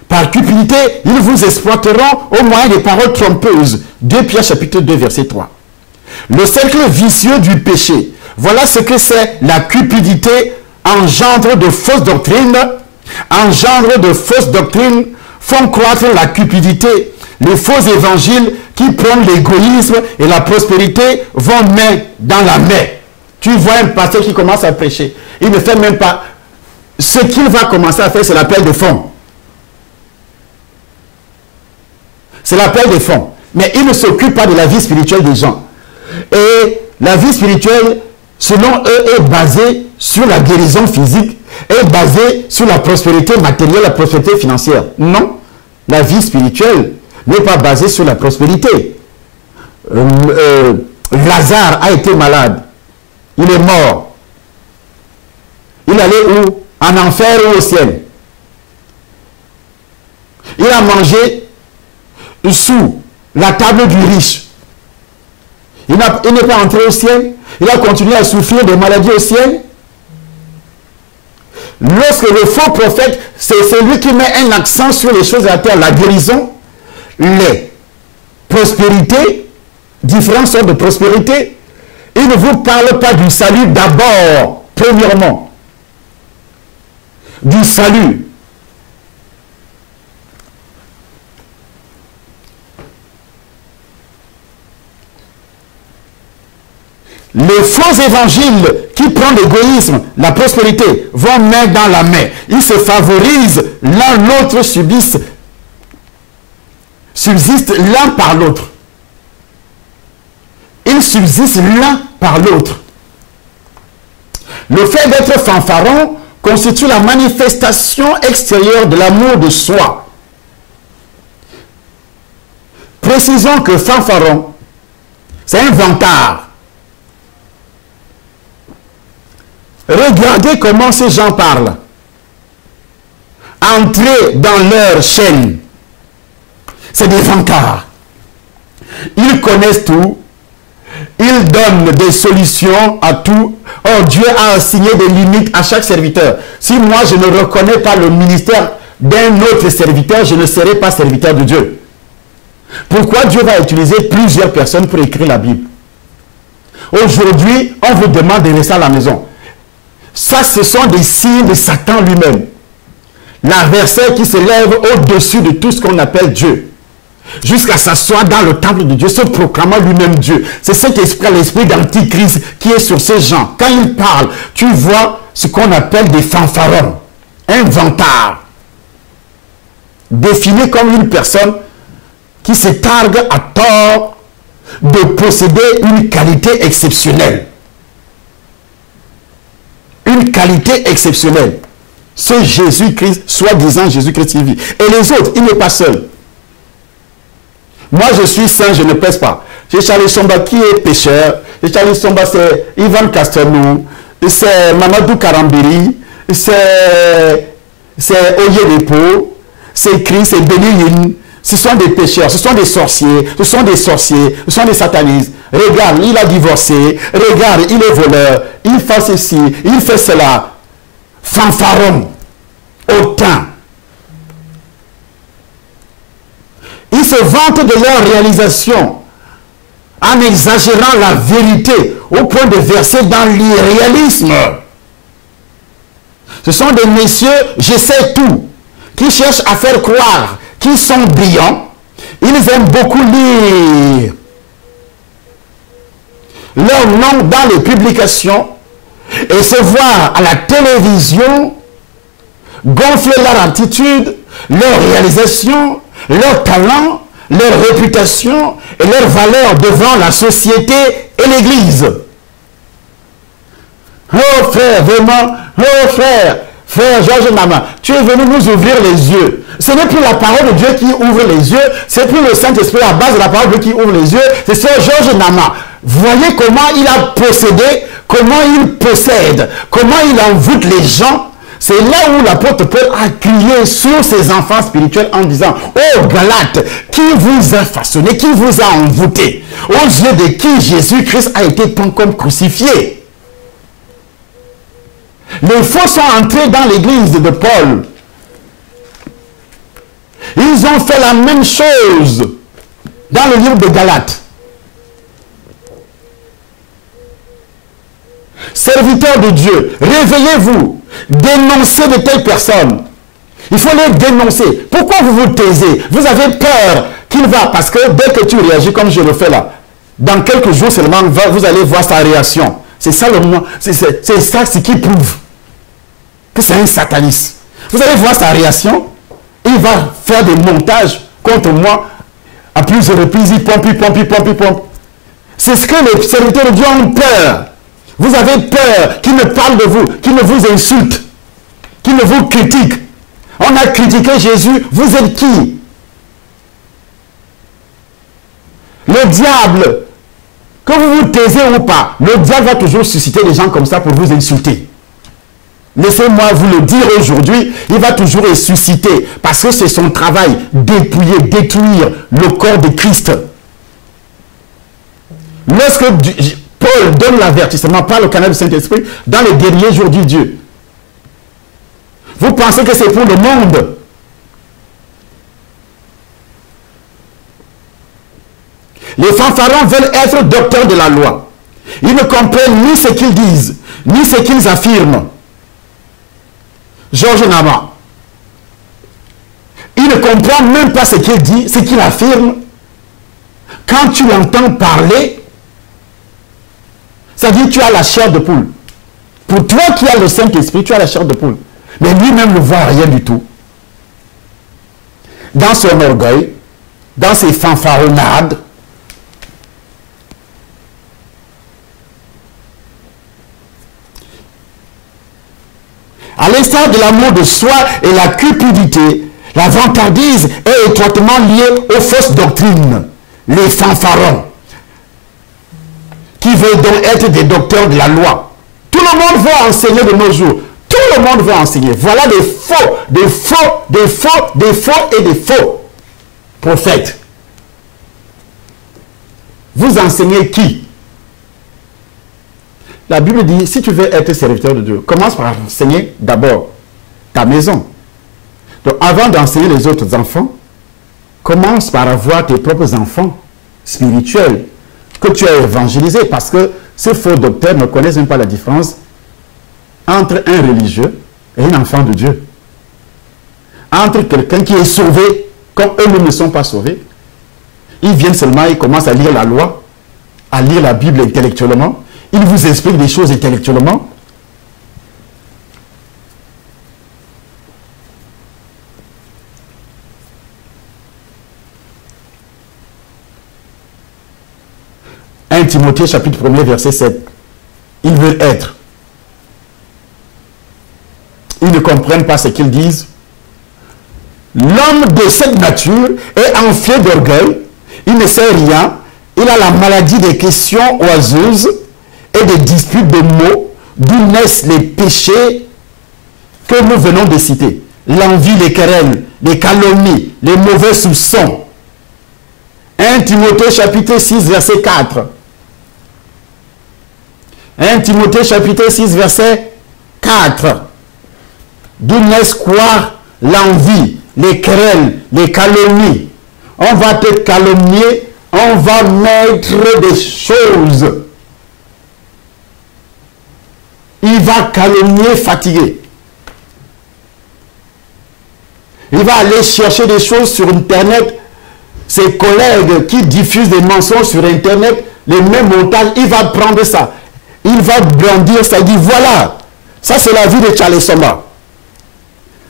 Par cupidité, ils vous exploiteront au moyen des paroles trompeuses. 2 Pierre chapitre 2 verset 3. Le cercle vicieux du péché. Voilà ce que c'est la cupidité, engendre de fausses doctrines. Engendre de fausses doctrines font croître la cupidité. Les faux évangiles qui prônent l'égoïsme et la prospérité vont main dans la main. Tu vois un pasteur qui commence à prêcher. Il ne fait même pas... Ce qu'il va commencer à faire, c'est l'appel de fonds. C'est l'appel de fonds. Mais il ne s'occupe pas de la vie spirituelle des gens. Et la vie spirituelle, selon eux, est basée sur la guérison physique, est basée sur la prospérité matérielle, la prospérité financière. Non, la vie spirituelle n'est pas basée sur la prospérité. Lazare a été malade. Il est mort. Il allait où? En enfer ou au ciel? Il a mangé sous la table du riche. Il n'est pas entré au ciel. Il a continué à souffrir de maladies au ciel. Lorsque le faux prophète, c'est celui qui met un accent sur les choses de la terre, la guérison, les prospérités, différentes sortes de prospérités. Il ne vous parle pas du salut d'abord, premièrement. Du salut. Les faux évangiles qui prennent l'égoïsme, la prospérité, vont main dans la main. Ils se favorisent, l'un l'autre subsistent l'un par l'autre. Ils subsistent l'un par l'autre. Le fait d'être fanfaron constitue la manifestation extérieure de l'amour de soi. Précisons que fanfaron, c'est un vantard. Regardez comment ces gens parlent. Entrez dans leur chaîne. C'est des vantards. Ils connaissent tout. Ils donnent des solutions à tout. Oh, Dieu a assigné des limites à chaque serviteur. Si moi je ne reconnais pas le ministère d'un autre serviteur, je ne serai pas serviteur de Dieu. Pourquoi Dieu va utiliser plusieurs personnes pour écrire la Bible? Aujourd'hui, on vous demande de rester à la maison. Ça, ce sont des signes de Satan lui-même. L'adversaire qui se lève au-dessus de tout ce qu'on appelle Dieu. Jusqu'à s'asseoir dans le temple de Dieu, se proclamant lui-même Dieu. C'est cet esprit, l'esprit d'antichrist qui est sur ces gens. Quand il parle, tu vois ce qu'on appelle des fanfarons. Un vantard. Défini comme une personne qui se targue à tort de posséder une qualité exceptionnelle. Une qualité exceptionnelle. Ce Jésus-Christ, soi-disant Jésus-Christ qui vit. Et les autres, il n'est pas seul. Moi, je suis saint, je ne pèse pas. J'ai Charlie Somba qui est pécheur. J'ai Charlie Somba, c'est Ivan Castelnou. C'est Mamadou Karambiri. C'est Oyedepo. C'est Christ, c'est Béniline. Ce sont des pécheurs, ce sont des sorciers, ce sont des satanistes. Regarde, il a divorcé. Regarde, il est voleur. Il fait ceci, il fait cela. Fanfaron. Autant. Ils se vantent de leur réalisation en exagérant la vérité au point de verser dans l'irréalisme. Ce sont des messieurs, je sais tout, qui cherchent à faire croire qu'ils sont brillants. Ils aiment beaucoup lire leur nom dans les publications et se voir à la télévision gonfler leur attitude, leur réalisation, leur talent, leur réputation et leur valeur devant la société et l'Église. Oh frère, vraiment, oh frère, frère Georges Nama, tu es venu nous ouvrir les yeux. Ce n'est plus la parole de Dieu qui ouvre les yeux, c'est plus le Saint-Esprit à base de la parole de Dieu qui ouvre les yeux, c'est Sœur Georges Nama. Voyez comment il a possédé, comment il possède, comment il envoûte les gens. C'est là où l'apôtre Paul a crié sur ses enfants spirituels en disant: ô Galates, qui vous a façonné, qui vous a envoûté, aux yeux de qui Jésus-Christ a été comme crucifié. Les faux sont entrés dans l'église de Paul. Ils ont fait la même chose dans le livre de Galates. Serviteurs de Dieu, réveillez-vous, dénoncez de telles personnes. Il faut les dénoncer. Pourquoi vous vous taisez? Vous avez peur qu'il va, parce que dès que tu réagis comme je le fais là, dans quelques jours seulement, vous allez voir sa réaction. C'est ça le moment, c'est ça ce qui prouve que c'est un sataniste. Vous allez voir sa réaction, il va faire des montages contre moi à plusieurs reprises, il pompe, il pompe, il pompe, il pompe. C'est ce que les serviteurs de Dieu ont peur. Vous avez peur qu'il ne parle de vous, qu'il ne vous insulte, qu'il ne vous critique. On a critiqué Jésus, vous êtes qui? Le diable, que vous vous taisez ou pas, le diable va toujours susciter des gens comme ça pour vous insulter. Laissez-moi vous le dire aujourd'hui, il va toujours ressusciter parce que c'est son travail, dépouiller, détruire le corps de Christ. Lorsque Paul donne l'avertissement par le canal du Saint-Esprit dans les derniers jours du Dieu, vous pensez que c'est pour le monde? Les fanfarons veulent être docteurs de la loi. Ils ne comprennent ni ce qu'ils disent, ni ce qu'ils affirment. Georges Nama, il ne comprend même pas ce qu'il dit, ce qu'il affirme. Quand tu l'entends parler, ça dit que tu as la chair de poule. Pour toi qui as le Saint-Esprit, tu as la chair de poule. Mais lui-même ne voit rien du tout. Dans son orgueil, dans ses fanfaronnades, à l'instar de l'amour de soi et la cupidité, la vantardise est étroitement liée aux fausses doctrines, les fanfarons, qui veulent donc être des docteurs de la loi. Tout le monde veut enseigner de nos jours. Tout le monde veut enseigner. Voilà des faux, des faux, des faux, des faux et des faux prophètes. Vous enseignez qui? La Bible dit, si tu veux être serviteur de Dieu, commence par enseigner d'abord ta maison. Donc avant d'enseigner les autres enfants, commence par avoir tes propres enfants spirituels que tu as évangélisés, parce que ces faux docteurs ne connaissent même pas la différence entre un religieux et un enfant de Dieu. Entre quelqu'un qui est sauvé, comme eux-mêmes ne sont pas sauvés. Ils viennent seulement, ils commencent à lire la loi, à lire la Bible intellectuellement. Ils vous expliquent des choses intellectuellement. Timothée chapitre 1er verset 7. Ils veulent être. Ils ne comprennent pas ce qu'ils disent. L'homme de cette nature est enflé d'orgueil. Il ne sait rien. Il a la maladie des questions oiseuses et des disputes de mots, d'où naissent les péchés que nous venons de citer. L'envie, les querelles, les calomnies, les mauvais soupçons. 1 Timothée chapitre 6 verset 4. 1 Timothée chapitre 6 verset 4. D'où naissent quoi? L'envie, les querelles, les calomnies. On va te calomnier, on va mettre des choses. Il va calomnier fatigué. Il va aller chercher des choses sur Internet. Ses collègues qui diffusent des mensonges sur Internet, les mêmes montages, il va prendre ça. Il va brandir ça. Il dit, voilà, ça c'est la vie de Charles Soma.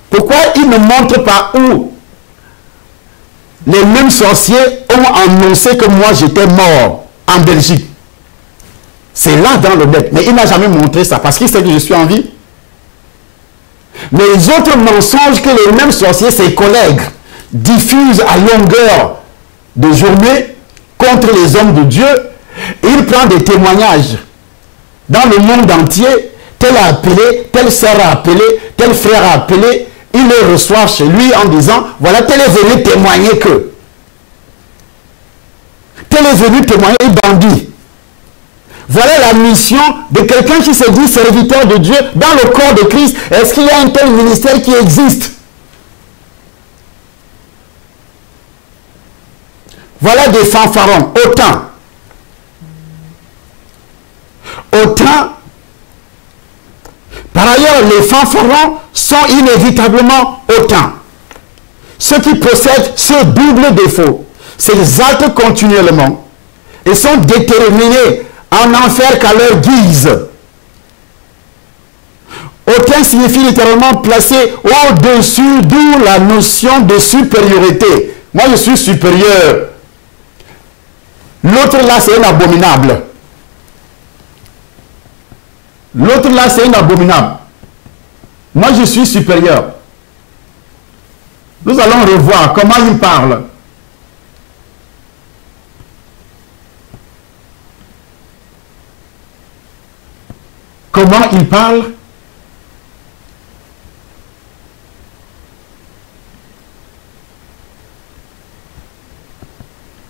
Pourquoi il ne montre pas où les mêmes sorciers ont annoncé que moi j'étais mort en Belgique? C'est là dans le net. Mais il n'a jamais montré ça parce qu'il sait que je suis en vie. Mais les autres mensonges que les mêmes sorciers, ses collègues, diffusent à longueur de journée contre les hommes de Dieu, il prend des témoignages dans le monde entier. Tel a appelé, tel sœur a appelé, tel frère a appelé. Il les reçoit chez lui en disant, voilà, tel est venu témoigner que. Tel est venu témoigner, il bandit. Voilà la mission de quelqu'un qui se dit serviteur de Dieu dans le corps de Christ. Est-ce qu'il y a un tel ministère qui existe? Voilà des fanfarons, autant. Autant. Par ailleurs, les fanfarons sont inévitablement autant. Ceux qui possèdent ce double défaut, s'exaltent continuellement et sont déterminés à n'en faire qu'à leur guise. Autant signifie littéralement placé au-dessus, d'où la notion de supériorité. Moi, je suis supérieur. L'autre là, c'est un abominable. L'autre là, c'est un abominable. Moi, je suis supérieur. Nous allons revoir comment il parle. Comment il parle?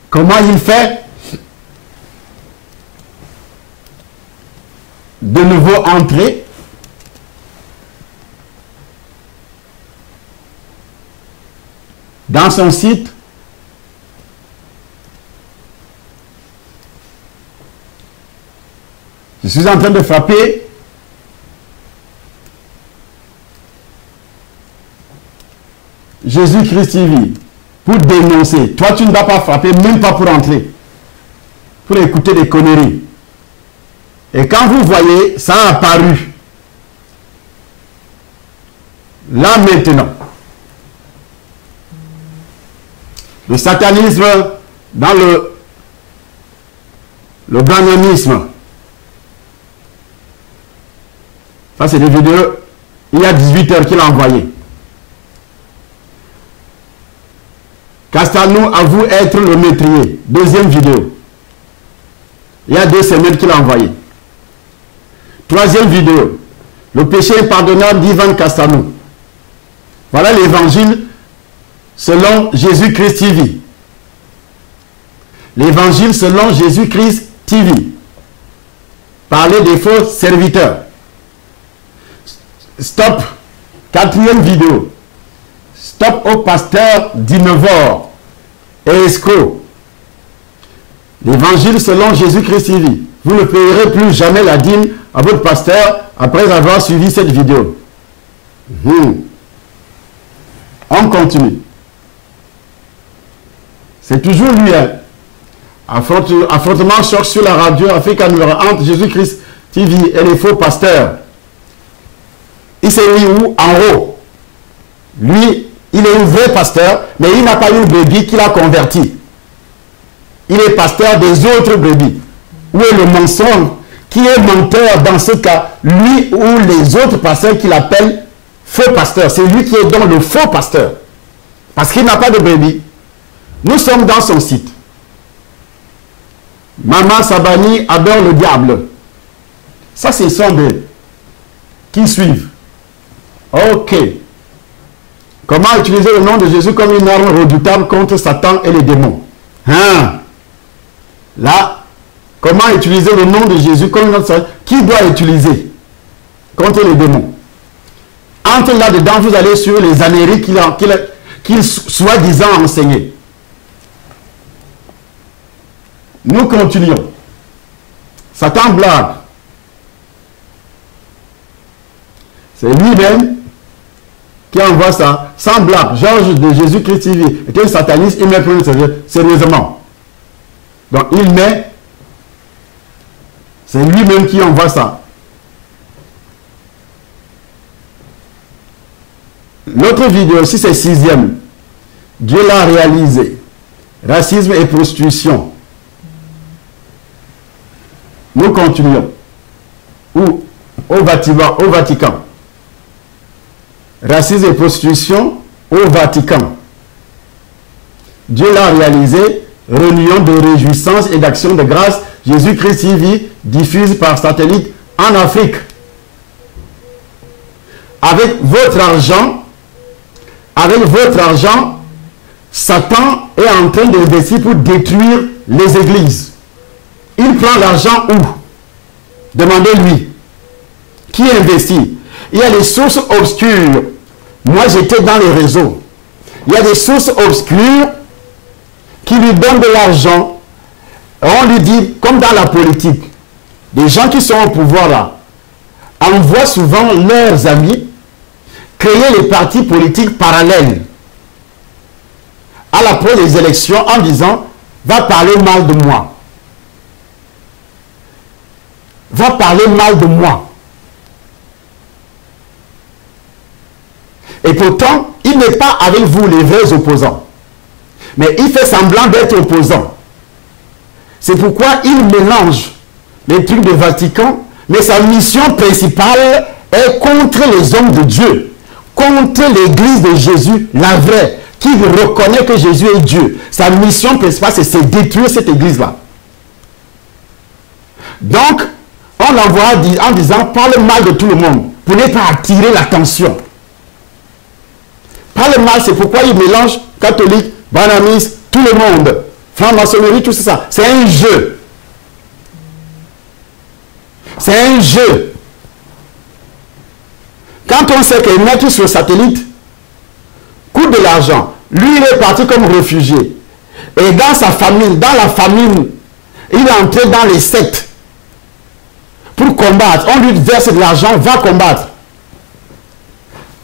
Comment il fait? De nouveau entrer. Dans son site. Je suis en train de frapper. Jésus-Christ TV. Pour dénoncer. Toi, tu ne vas pas frapper, même pas pour entrer. Pour écouter des conneries. Et quand vous voyez, ça a apparu. Là maintenant. Le satanisme dans le brahmanisme. Ça, c'est des vidéos. Il y a 18 heures qu'il a envoyé. Castelnau avoue être le maîtrier. Deuxième vidéo. Il y a 2 semaines qu'il a envoyé. Troisième vidéo. Le péché impardonnable d'Ivan Castelnau. Voilà l'évangile selon Jésus-Christ TV. L'évangile selon Jésus-Christ TV. Parler des faux serviteurs. Stop. 4e vidéo. Stop au pasteur d'Innovor et Esco. L'évangile selon Jésus-Christ TV. Vous ne payerez plus jamais la dîme à votre pasteur après avoir suivi cette vidéo. On continue. C'est toujours lui. Affrontement choc sur la radio Africa numéro entre Jésus-Christ TV et les faux pasteurs. Il s'est mis où? En haut. Lui, il est un vrai pasteur, mais il n'a pas eu une brebis qu'il a converti. Il est pasteur des autres brebis. Où est le mensonge? Qui est menteur dans ce cas? Lui ou les autres pasteurs qu'il appelle faux pasteur. C'est lui qui est donc le faux pasteur. Parce qu'il n'a pas de brebis. Nous sommes dans son site. Maman Sabani adore le diable. Ça, c'est son de qui suivent. Ok. Comment utiliser le nom de Jésus comme une arme redoutable contre Satan et les démons? Là, comment utiliser le nom de Jésus comme une arme? Qui doit utiliser contre les démons? Entre là-dedans, vous allez sur les âneries qu'il soi-disant enseigné. Nous continuons. Satan blague. C'est lui-même qui envoie ça, sans blague, Georges de Jésus-Christ TV, est un sataniste, il met plus sérieusement. Donc il met, c'est lui-même qui envoie ça. L'autre vidéo aussi, c'est 6e. Dieu l'a réalisé. Racisme et prostitution. Nous continuons. Où? Au Vatican. Racisme et prostitution au Vatican. Dieu l'a réalisé. Réunion de réjouissance et d'action de grâce. Jésus-Christ TV diffuse par satellite en Afrique. Avec votre argent, Satan est en train d'investir pour détruire les églises. Il prend l'argent où? Demandez-lui. Qui investit? Il y a des sources obscures. Moi, j'étais dans les réseaux. Il y a des sources obscures qui lui donnent de l'argent. On lui dit, comme dans la politique, des gens qui sont au pouvoir là, envoient souvent leurs amis créer les partis politiques parallèles à l'approche des élections en disant, va parler mal de moi. Va parler mal de moi. Et pourtant, il n'est pas avec vous les vrais opposants. Mais il fait semblant d'être opposant. C'est pourquoi il mélange les trucs du Vatican, mais sa mission principale est contre les hommes de Dieu, contre l'église de Jésus, la vraie, qui reconnaît que Jésus est Dieu. Sa mission principale, c'est de détruire cette église-là. Donc, on l'envoie en disant, parle mal de tout le monde, pour ne pas attirer l'attention. Parle mal, c'est pourquoi il mélange catholique, banamistes, tout le monde, franc-maçonnerie, tout ça. C'est un jeu. C'est un jeu. Quand on sait qu'il met sur le satellite, coûte de l'argent, lui il est parti comme réfugié. Et dans sa famille, dans la famine, il est entré dans les sectes pour combattre. On lui verse de l'argent, va combattre.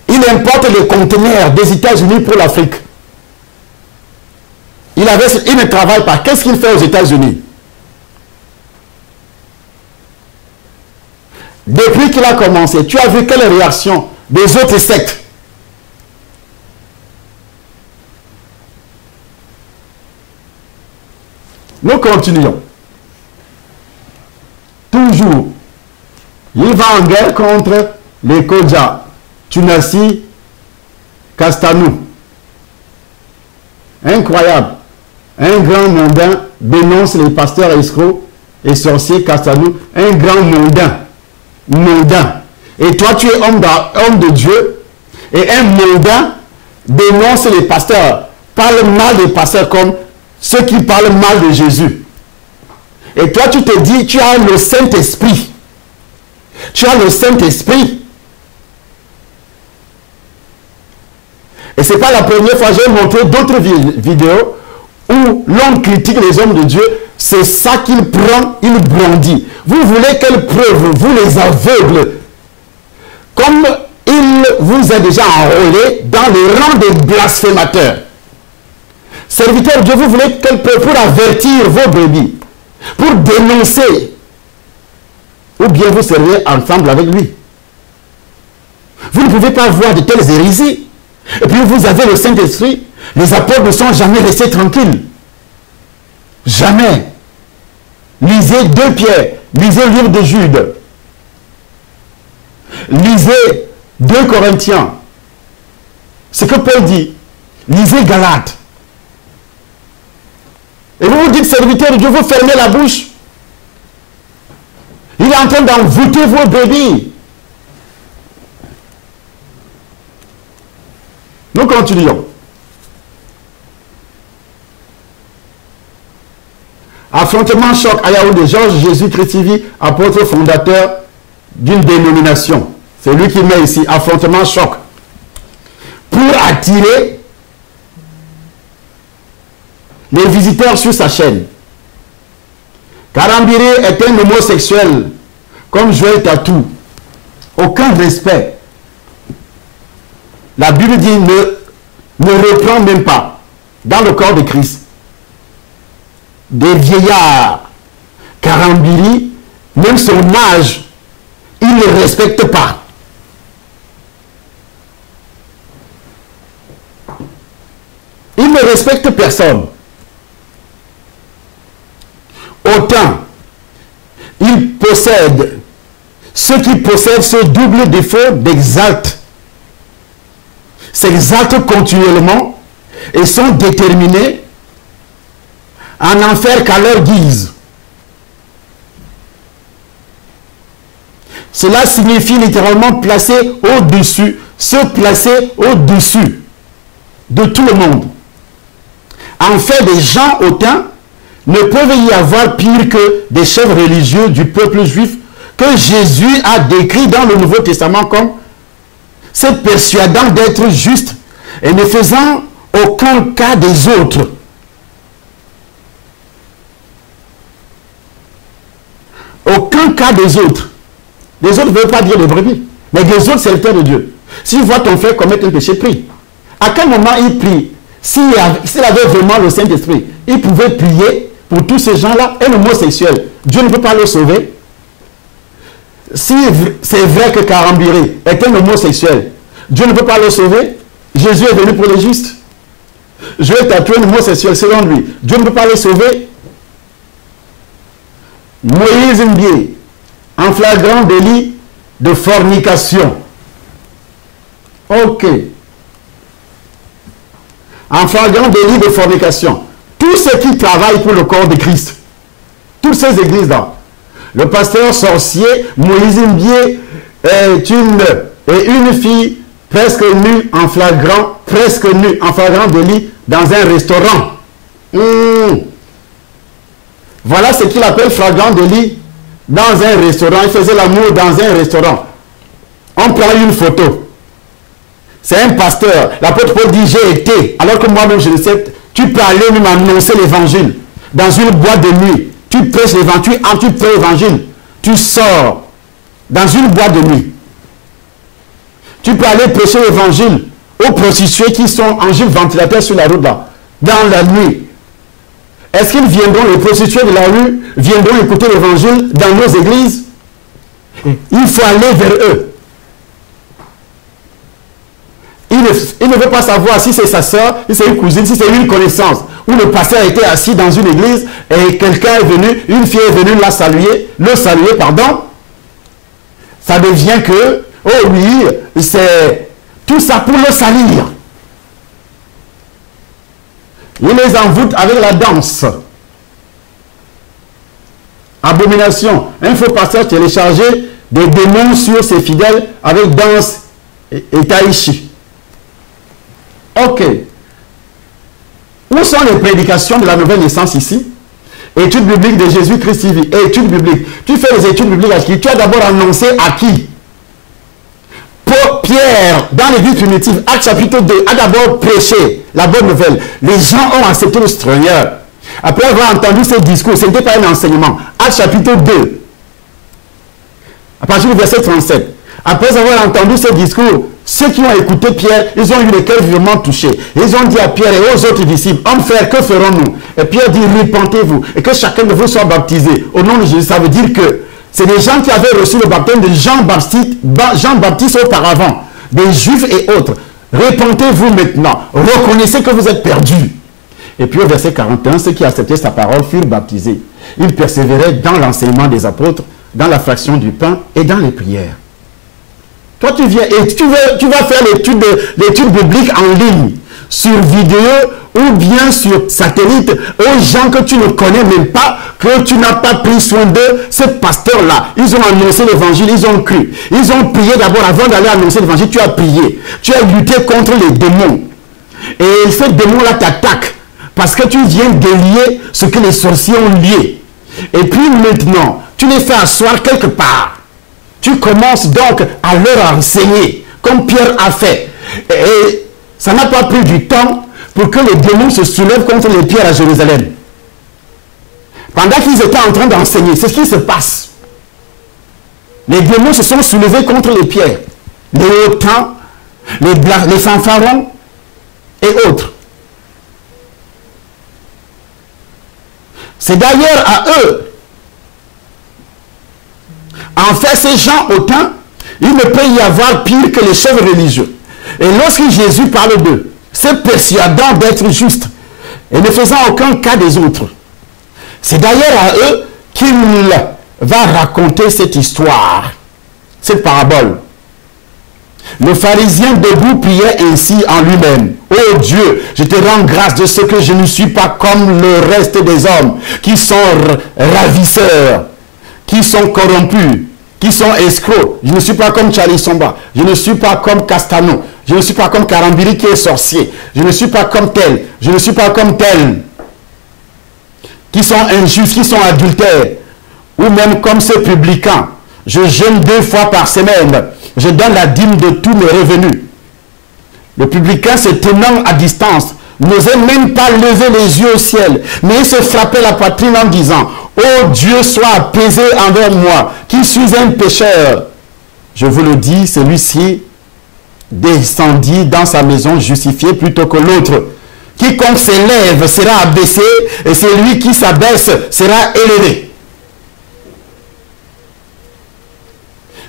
Il importe les conteneurs des États-Unis pour l'Afrique. Il ne travaille pas. Qu'est-ce qu'il fait aux États-Unis? Depuis qu'il a commencé, tu as vu quelle réaction des autres sectes? Nous continuons. Toujours, il va en guerre contre les Kodja, Tunasi, Castanou. Incroyable. Un grand mondain dénonce les pasteurs escrocs et sorciers Castanou. Un grand mondain. Et toi, tu es homme de Dieu. Et un mondain dénonce les pasteurs. Parle mal des pasteurs comme ceux qui parlent mal de Jésus. Et toi, tu te dis, tu as le Saint-Esprit. Tu as le Saint-Esprit. Et ce n'est pas la première fois, j'ai montré d'autres vidéos où l'homme critique les hommes de Dieu. C'est ça qu'il prend, il brandit. Vous voulez quelle preuve? Vous les aveugles. Comme il vous a déjà enrôlé dans les rangs des blasphémateurs. Serviteurs de Dieu, vous voulez quelle preuve pour avertir vos brebis, pour dénoncer, ou bien vous serez ensemble avec lui. Vous ne pouvez pas voir de telles hérésies. Et puis vous avez le Saint-Esprit. Les apôtres ne sont jamais restés tranquilles. Jamais. Lisez 2 Pierre. Lisez le livre de Jude. Lisez 2 Corinthiens. Ce que Paul dit. Lisez Galates. Et vous vous dites, serviteur de Dieu, vous fermez la bouche. Il est en train d'envoûter vos brebis. Nous continuons. Affrontement choc à Yaoundé. Georges Jésus-Christ TV, apôtre fondateur d'une dénomination. C'est lui qui met ici, affrontement choc. Pour attirer les visiteurs sur sa chaîne. Karambiré est un homosexuel, comme Joël Tatou. Aucun respect. la Bible dit ne reprend même pas dans le corps de Christ des vieillards, Karambiri, même son âge, il ne respecte pas. Il ne respecte personne. Autant il possède, ceux qui possèdent ce double défaut d'exalte, s'exaltent continuellement et sont déterminés à n'en faire qu'à leur guise. Cela signifie littéralement placer au-dessus, se placer au-dessus de tout le monde. En fait, des gens hautains ne peuvent y avoir pire que des chefs religieux du peuple juif que Jésus a décrit dans le Nouveau Testament comme se persuadant d'être juste et ne faisant aucun cas des autres. Aucun cas des autres. Les autres ne veulent pas dire les brebis, mais les autres, c'est le terre de Dieu. S'il voit ton frère commettre un péché, prie. À quel moment il prie? S'il avait vraiment le Saint-Esprit, il pouvait prier pour tous ces gens-là, un homosexuel. Dieu ne peut pas le sauver. Si c'est vrai que Karambiri est un homosexuel, Dieu ne peut pas le sauver. Jésus est venu pour les justes. Je vais t'appeler un homosexuel selon lui. Dieu ne peut pas le sauver. Moïse Mbié, en flagrant délit de fornication. Ok. En flagrant délit de fornication. Tous ceux qui travaillent pour le corps de Christ, toutes ces églises-là, le pasteur sorcier, Moïse Mbié, est une fille presque nue en flagrant délit dans un restaurant. Voilà ce qu'il appelle flagrant délit dans un restaurant. Il faisait l'amour dans un restaurant. On prend une photo. C'est un pasteur. L'apôtre Paul dit, j'ai été, alors que moi-même je le sais, tu peux aller même annoncer l'évangile dans une boîte de nuit. Tu prêches l'évangile, tu prêches l'évangile. Tu sors dans une boîte de nuit. Tu peux aller prêcher l'évangile aux prostituées qui sont en gilet ventilateur sur la route là, dans la nuit. Est-ce qu'ils viendront, les prostituées de la rue, viendront écouter l'évangile dans nos églises? Il faut aller vers eux. Il ne veut pas savoir si c'est sa soeur, si c'est une cousine, si c'est une connaissance. Où le pasteur était assis dans une église et quelqu'un est venu, une fille est venue le saluer, pardon. Ça devient que, oh oui, c'est tout ça pour le salir. Il les envoûte avec la danse. Abomination. Un faux pasteur téléchargé des démons sur ses fidèles avec danse et taïchi. Ok. Où sont les prédications de la nouvelle naissance ici? Étude biblique de Jésus-Christ TV. Étude biblique. Tu fais les études bibliques à qui? Tu as d'abord annoncé à qui? Pierre, dans l'église primitive, Actes chapitre 2, a d'abord prêché la bonne nouvelle. Les gens ont accepté le Seigneur. Après avoir entendu ces discours, ce n'était pas un enseignement. Actes chapitre 2, à partir du verset 37. Après avoir entendu ces discours, ceux qui ont écouté Pierre, ils ont eu les cœurs vivement touchés. Ils ont dit à Pierre et aux autres disciples, hommes frères, que ferons-nous? Et Pierre dit, repentez-vous et que chacun de vous soit baptisé au nom de Jésus. Ça veut dire que c'est des gens qui avaient reçu le baptême de Jean-Baptiste auparavant, des Juifs et autres. Repentez-vous maintenant, reconnaissez que vous êtes perdus. Et puis au verset 41, ceux qui acceptaient sa parole furent baptisés. Ils persévéraient dans l'enseignement des apôtres, dans la fraction du pain et dans les prières. Toi, tu viens et tu vas faire l'étude biblique en ligne, sur vidéo ou bien sur satellite, aux gens que tu ne connais même pas, que tu n'as pas pris soin d'eux. Ces pasteurs-là, ils ont annoncé l'évangile, ils ont cru. Ils ont prié d'abord avant d'aller annoncer l'évangile. Tu as prié. Tu as lutté contre les démons. Et ces démons-là t'attaquent parce que tu viens délier ce que les sorciers ont lié. Et puis maintenant, tu les fais asseoir quelque part. Tu commences donc à leur enseigner, comme Pierre a fait. Et ça n'a pas pris du temps pour que les démons se soulèvent contre les pierres à Jérusalem. Pendant qu'ils étaient en train d'enseigner, c'est ce qui se passe. Les démons se sont soulevés contre les pierres. Les hautains, les fanfarons et autres. C'est d'ailleurs à eux. En fait, ces gens hautains, il ne peut y avoir pire que les chefs religieux. Et lorsque Jésus parle d'eux, se persuadant d'être justes et ne faisant aucun cas des autres, c'est d'ailleurs à eux qu'il va raconter cette histoire, cette parabole. Le pharisien debout priait ainsi en lui-même. « Oh Dieu, je te rends grâce de ce que je ne suis pas comme le reste des hommes, qui sont ravisseurs, qui sont corrompus, qui sont escrocs. Je ne suis pas comme Charlie Somba. Je ne suis pas comme Castano. Je ne suis pas comme Karambiri qui est sorcier. Je ne suis pas comme tel. Je ne suis pas comme tel. Qui sont injustes, qui sont adultères. Ou même comme ces publicains. Je jeûne 2 fois par semaine. Je donne la dîme de tous mes revenus. » Le publicain se tenant à distance n'osait même pas lever les yeux au ciel, mais il se frappait la poitrine en disant « Oh Dieu, sois apaisé envers moi, qui suis un pécheur. » Je vous le dis, celui-ci descendit dans sa maison justifié plutôt que l'autre. Quiconque s'élève sera abaissé, et celui qui s'abaisse sera élevé.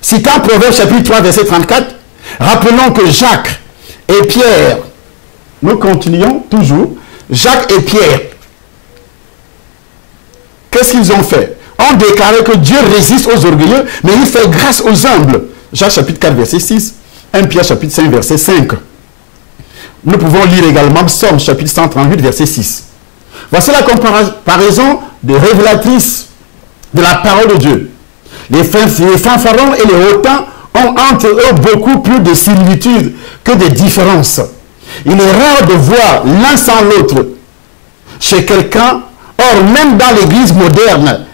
Citant Proverbe chapitre 3, verset 34, rappelons que Jacques et Pierre, nous continuons toujours, Jacques et Pierre, qu'est-ce qu'ils ont fait? On déclaré que Dieu résiste aux orgueilleux, mais il fait grâce aux humbles. Jacques chapitre 4, verset 6, 1 Pierre chapitre 5, verset 5. Nous pouvons lire également Psaume chapitre 138, verset 6. Voici la comparaison des révélatrices de la parole de Dieu. Les fanfarons et les hautains ont entre eux beaucoup plus de similitudes que de différences. Il est rare de voir l'un sans l'autre chez quelqu'un. Or, même dans l'église moderne,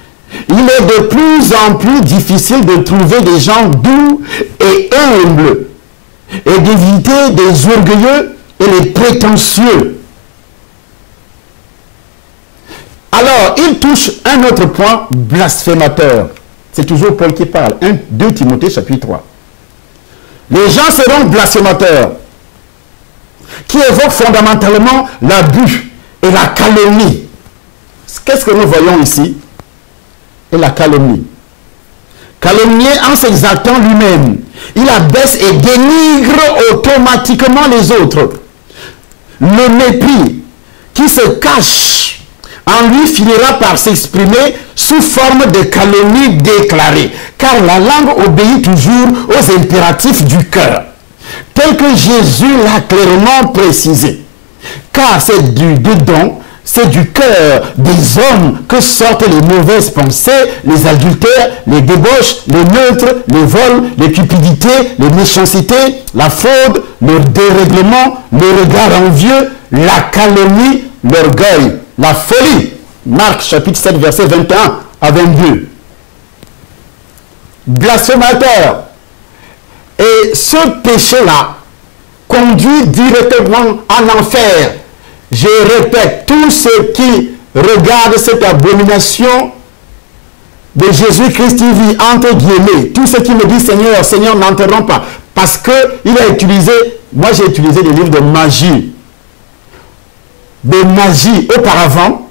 il est de plus en plus difficile de trouver des gens doux et humbles et d'éviter des orgueilleux et les prétentieux. Alors, il touche un autre point blasphémateur. C'est toujours Paul qui parle. 2 Timothée chapitre 3. Les gens seront blasphémateurs, qui évoquent fondamentalement l'abus et la calomnie. Qu'est-ce que nous voyons ici? Et la calomnie. Calomnier en s'exaltant lui-même. Il abaisse et dénigre automatiquement les autres. Le mépris qui se cache en lui finira par s'exprimer sous forme de calomnie déclarée. Car la langue obéit toujours aux impératifs du cœur, tel que Jésus l'a clairement précisé. Car c'est du dedans, c'est du cœur des hommes que sortent les mauvaises pensées, les adultères, les débauches, les meurtres, les vols, les cupidités, les méchancetés, la fraude, le dérèglement, le regard envieux, la calomnie, l'orgueil, la folie. Marc chapitre 7, verset 21 à 22. Blasphémateur. Et ce péché-là conduit directement en enfer. Je répète, tous ceux qui regardent cette abomination de Jésus-Christ qui vit entre guillemets, tous ceux qui me disent Seigneur, Seigneur, n'enterrons pas, parce qu'il a utilisé, moi j'ai utilisé des livres de magie auparavant,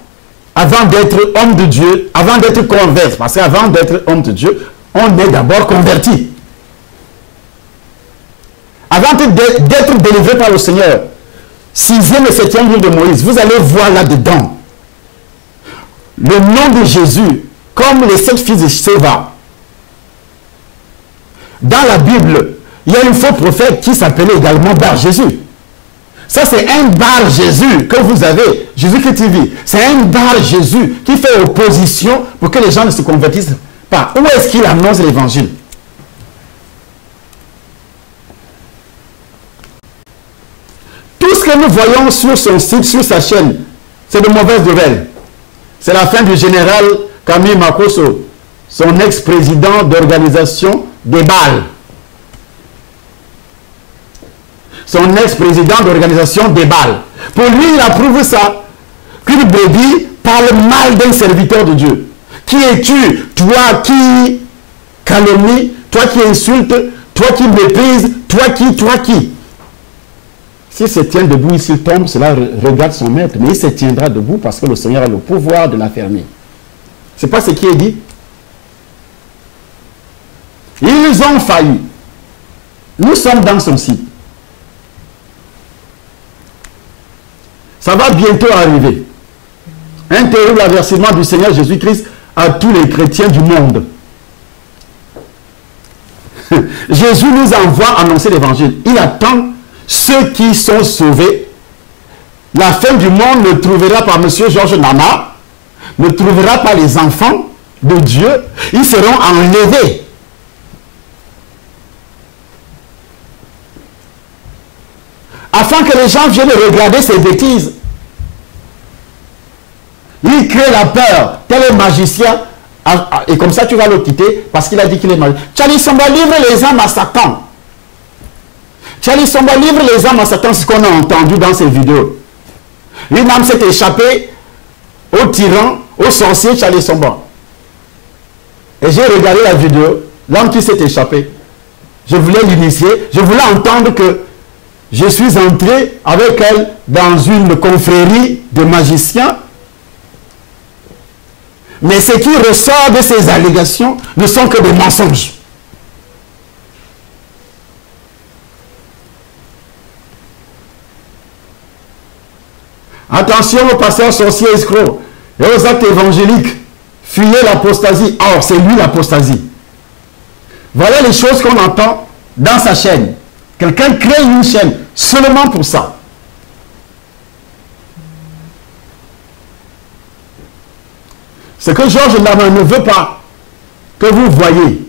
avant d'être homme de Dieu, avant d'être converti, parce qu'avant d'être homme de Dieu, on est d'abord converti. Avant d'être délivré par le Seigneur, 6e et 7e livre de Moïse, vous allez voir là-dedans le nom de Jésus, comme les 7 fils de Séva. Dans la Bible, il y a un faux prophète qui s'appelait également Bar Jésus. Ça, c'est un Bar Jésus que vous avez, Jésus-Christ TV. C'est un Bar Jésus qui fait opposition pour que les gens ne se convertissent pas. Où est-ce qu'il annonce l'évangile? Tout ce que nous voyons sur son site, sur sa chaîne, c'est de mauvaises nouvelles. C'est la fin du général Camille Makosso, son ex-président d'organisation des balles. Son ex-président d'organisation des balles. Pour lui, il approuve ça. Qu'une brebis parle mal d'un serviteur de Dieu. Qui es-tu? Toi qui calomnie, toi qui insultes, toi qui méprises, toi qui. S'il se tient debout, s'il tombe, cela regarde son maître. Mais il se tiendra debout parce que le Seigneur a le pouvoir de l'affermir. Ce n'est pas ce qui est dit. Ils ont failli. Nous sommes dans son site. Ça va bientôt arriver. Un terrible avertissement du Seigneur Jésus-Christ à tous les chrétiens du monde. Jésus nous envoie annoncer l'évangile. Il attend ceux qui sont sauvés. La fin du monde ne trouvera pas M. Georges Nama, ne trouvera pas les enfants de Dieu. Ils seront enlevés. Afin que les gens viennent regarder ces bêtises. Il crée la peur, tel est magicien, et comme ça tu vas le quitter parce qu'il a dit qu'il est magicien. Charlie Somba livre les âmes à Satan. Charlie Somba livre les âmes à Satan, c'est ce qu'on a entendu dans ces vidéos. Une âme s'est échappée au tyran, au sorcier Charlie Somba. Et j'ai regardé la vidéo, l'homme qui s'est échappé. Je voulais l'initier, je voulais entendre que je suis entré avec elle dans une confrérie de magiciens. Mais ce qui ressort de ces allégations ne sont que des mensonges. Attention aux pasteurs sorciers escrocs et aux actes évangéliques. Fuyez l'apostasie. Or, c'est lui l'apostasie. Voilà les choses qu'on entend dans sa chaîne. Quelqu'un crée une chaîne seulement pour ça. Ce que Georges Nama ne veut pas que vous voyez.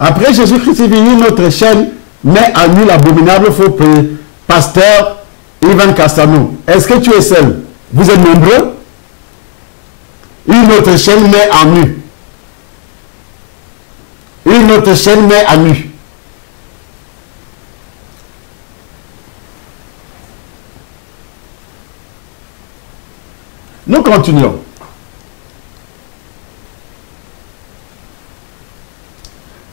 Après Jésus-Christ est venu, notre chaîne met à nu l'abominable faux pasteur Ivan Castano. Est-ce que tu es seul? Vous êtes nombreux? Une autre chaîne met à nu. Une autre chaîne met à nu. Nous continuons.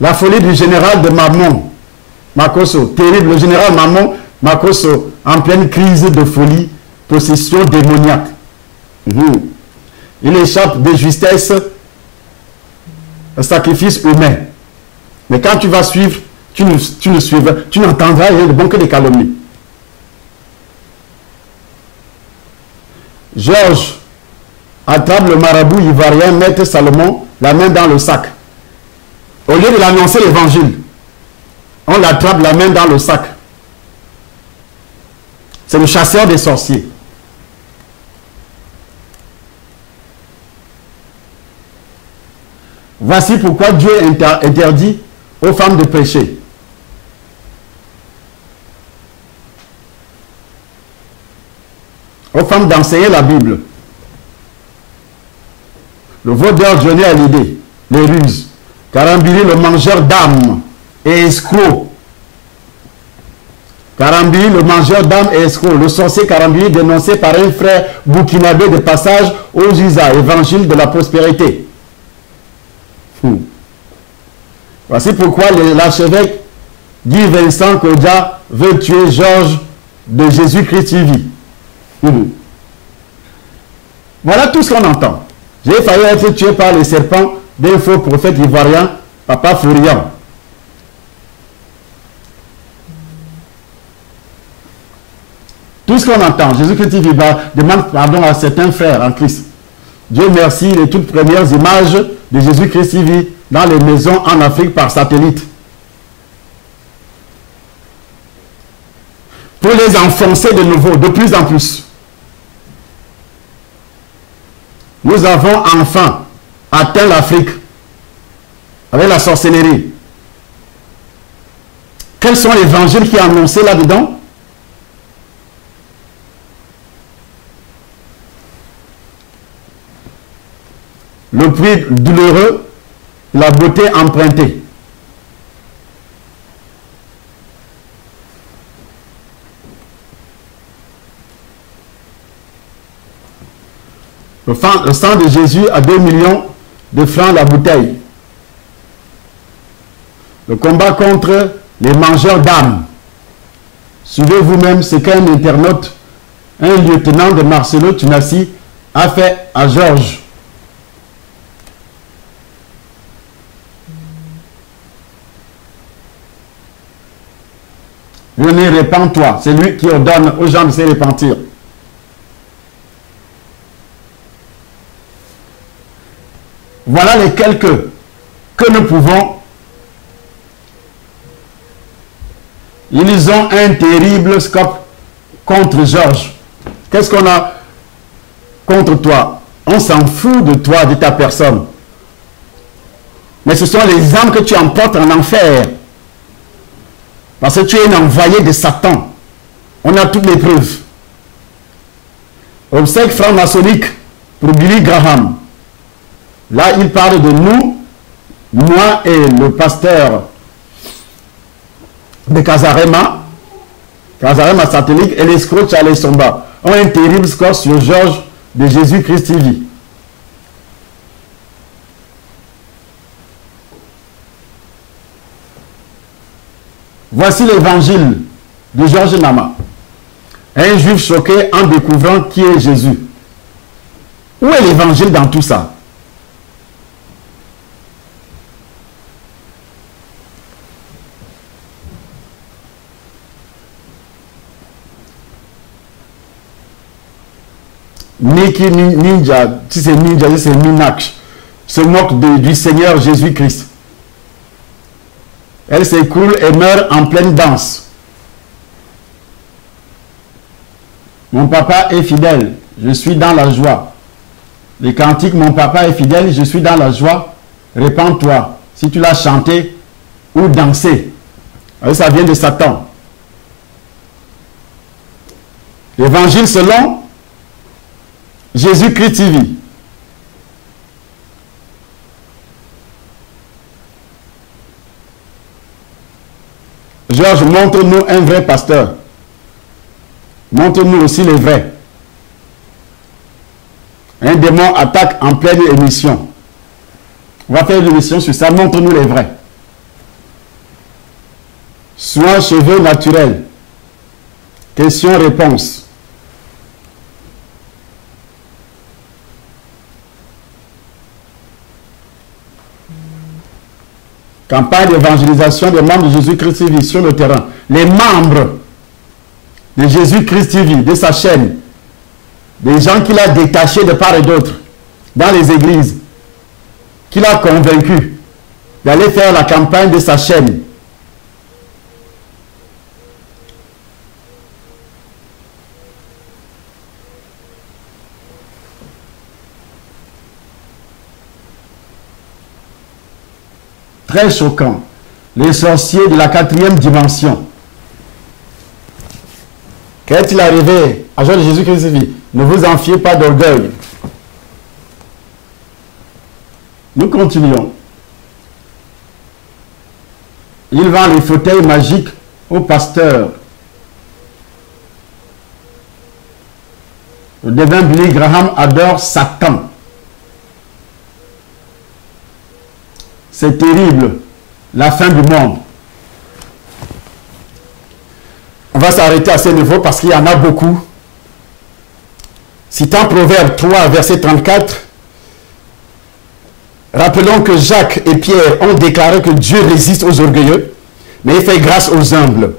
La folie du général de Mamon, Makosso, terrible, le général Mamon, Makosso, en pleine crise de folie, possession démoniaque. Il échappe de justesse, un sacrifice humain. Mais quand tu vas suivre, tu n'entendras rien de bon que des calomnies. Georges attrape le marabout ivoirien, maître Salomon, la main dans le sac. Au lieu de l'annoncer l'évangile, on l'attrape la main dans le sac. C'est le chasseur des sorciers. Voici pourquoi Dieu interdit aux femmes de prêcher. Aux femmes d'enseigner la Bible. Le vaudeur Johnny à l'idée, les ruses. Karambili, le mangeur d'âmes et escroc. Karambili, le mangeur d'âmes et escroc. Le sorcier Karambili dénoncé par un frère burkinabé de passage aux USA, évangile de la prospérité. Voici pourquoi l'archevêque Guy Vincent Kodja veut tuer Georges de Jésus-Christ TV. Voilà tout ce qu'on entend. J'ai failli être tué par les serpents d'un faux prophète ivoirien, Papa Fourian. Tout ce qu'on entend, Jésus-Christ TV demande pardon à certains frères en Christ. Dieu merci, les toutes premières images de Jésus-Christ TV dans les maisons en Afrique par satellite. Pour les enfoncer de nouveau, de plus en plus. Nous avons enfin atteint l'Afrique avec la sorcellerie. Quels sont les évangiles qui sont annoncés là-dedans? Le prix douloureux, la beauté empruntée. Le sang de Jésus à 2 millions de francs la bouteille. Le combat contre les mangeurs d'âmes. Suivez vous-même ce qu'un internaute, un lieutenant de Marcelo Tunassi, a fait à Georges. Venez, répands-toi. C'est lui qui ordonne aux gens de se repentir. Voilà les quelques que nous pouvons. Ils ont un terrible scope contre Georges. Qu'est-ce qu'on a contre toi? On s'en fout de toi, de ta personne. Mais ce sont les âmes que tu emportes en enfer. Parce que tu es un envoyé de Satan. On a toutes les preuves. Obsèque franc-maçonnique pour Billy Graham. Là, il parle de nous, moi et le pasteur de Casarema satellite et l'escroc Charles Somba ont un terrible score sur Georges de Jésus-Christ TV. Voici l'évangile de Georges Nama. Un juif choqué en découvrant qui est Jésus. Où est l'évangile dans tout ça? Niki Ninja, si c'est Ninja, si c'est Minaksh, se moque du Seigneur Jésus-Christ. Elle s'écoule et meurt en pleine danse. Mon papa est fidèle, je suis dans la joie. Les cantiques, mon papa est fidèle, je suis dans la joie. Répands-toi. Si tu l'as chanté ou dansé, ça vient de Satan. L'évangile selon Jésus-Christ TV. Georges, montre-nous un vrai pasteur. Montre-nous aussi les vrais. Un démon attaque en pleine émission. On va faire une émission sur ça. Montre-nous les vrais. Soins cheveux naturels. Question-réponse. Campagne d'évangélisation des membres de Jésus-Christ TV sur le terrain. Les membres de Jésus-Christ TV, de sa chaîne, des gens qu'il a détachés de part et d'autre, dans les églises, qu'il a convaincus d'aller faire la campagne de sa chaîne. Très choquant. Les sorciers de la 4e dimension. Qu'est-il arrivé à Georges de Jésus-Christ? Ne vous en fiez pas d'orgueil. Nous continuons. Il vend les fauteuils magiques au pasteur. Le devin Billy Graham adore Satan. C'est terrible, la fin du monde. On va s'arrêter à ce niveau parce qu'il y en a beaucoup. Citant Proverbe 3, verset 34, rappelons que Jacques et Pierre ont déclaré que Dieu résiste aux orgueilleux, mais il fait grâce aux humbles.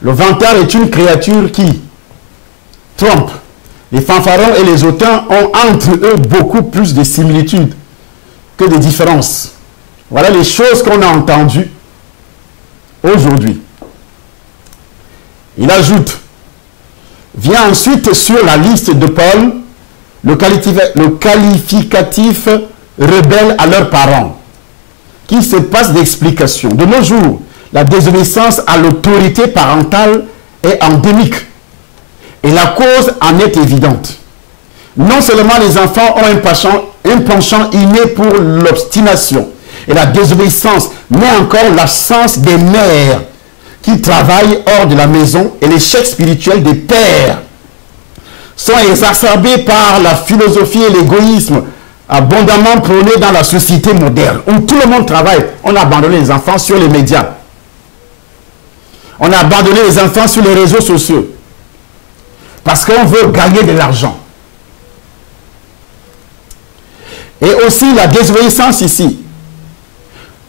Le vantard est une créature qui trompe. Les fanfarons et les hautains ont entre eux beaucoup plus de similitudes que des différences. Voilà les choses qu'on a entendues aujourd'hui. Il ajoute, vient ensuite sur la liste de Paul le qualificatif rebelle à leurs parents, qui se passe d'explication. De nos jours, la désobéissance à l'autorité parentale est endémique et la cause en est évidente. Non seulement les enfants ont un penchant inné pour l'obstination et la désobéissance, mais encore l'absence des mères qui travaillent hors de la maison et l'échec spirituel des pères sont exacerbés par la philosophie et l'égoïsme abondamment prônés dans la société moderne, où tout le monde travaille. On a abandonné les enfants sur les médias. On a abandonné les enfants sur les réseaux sociaux. Parce qu'on veut gagner de l'argent. Et aussi la désobéissance ici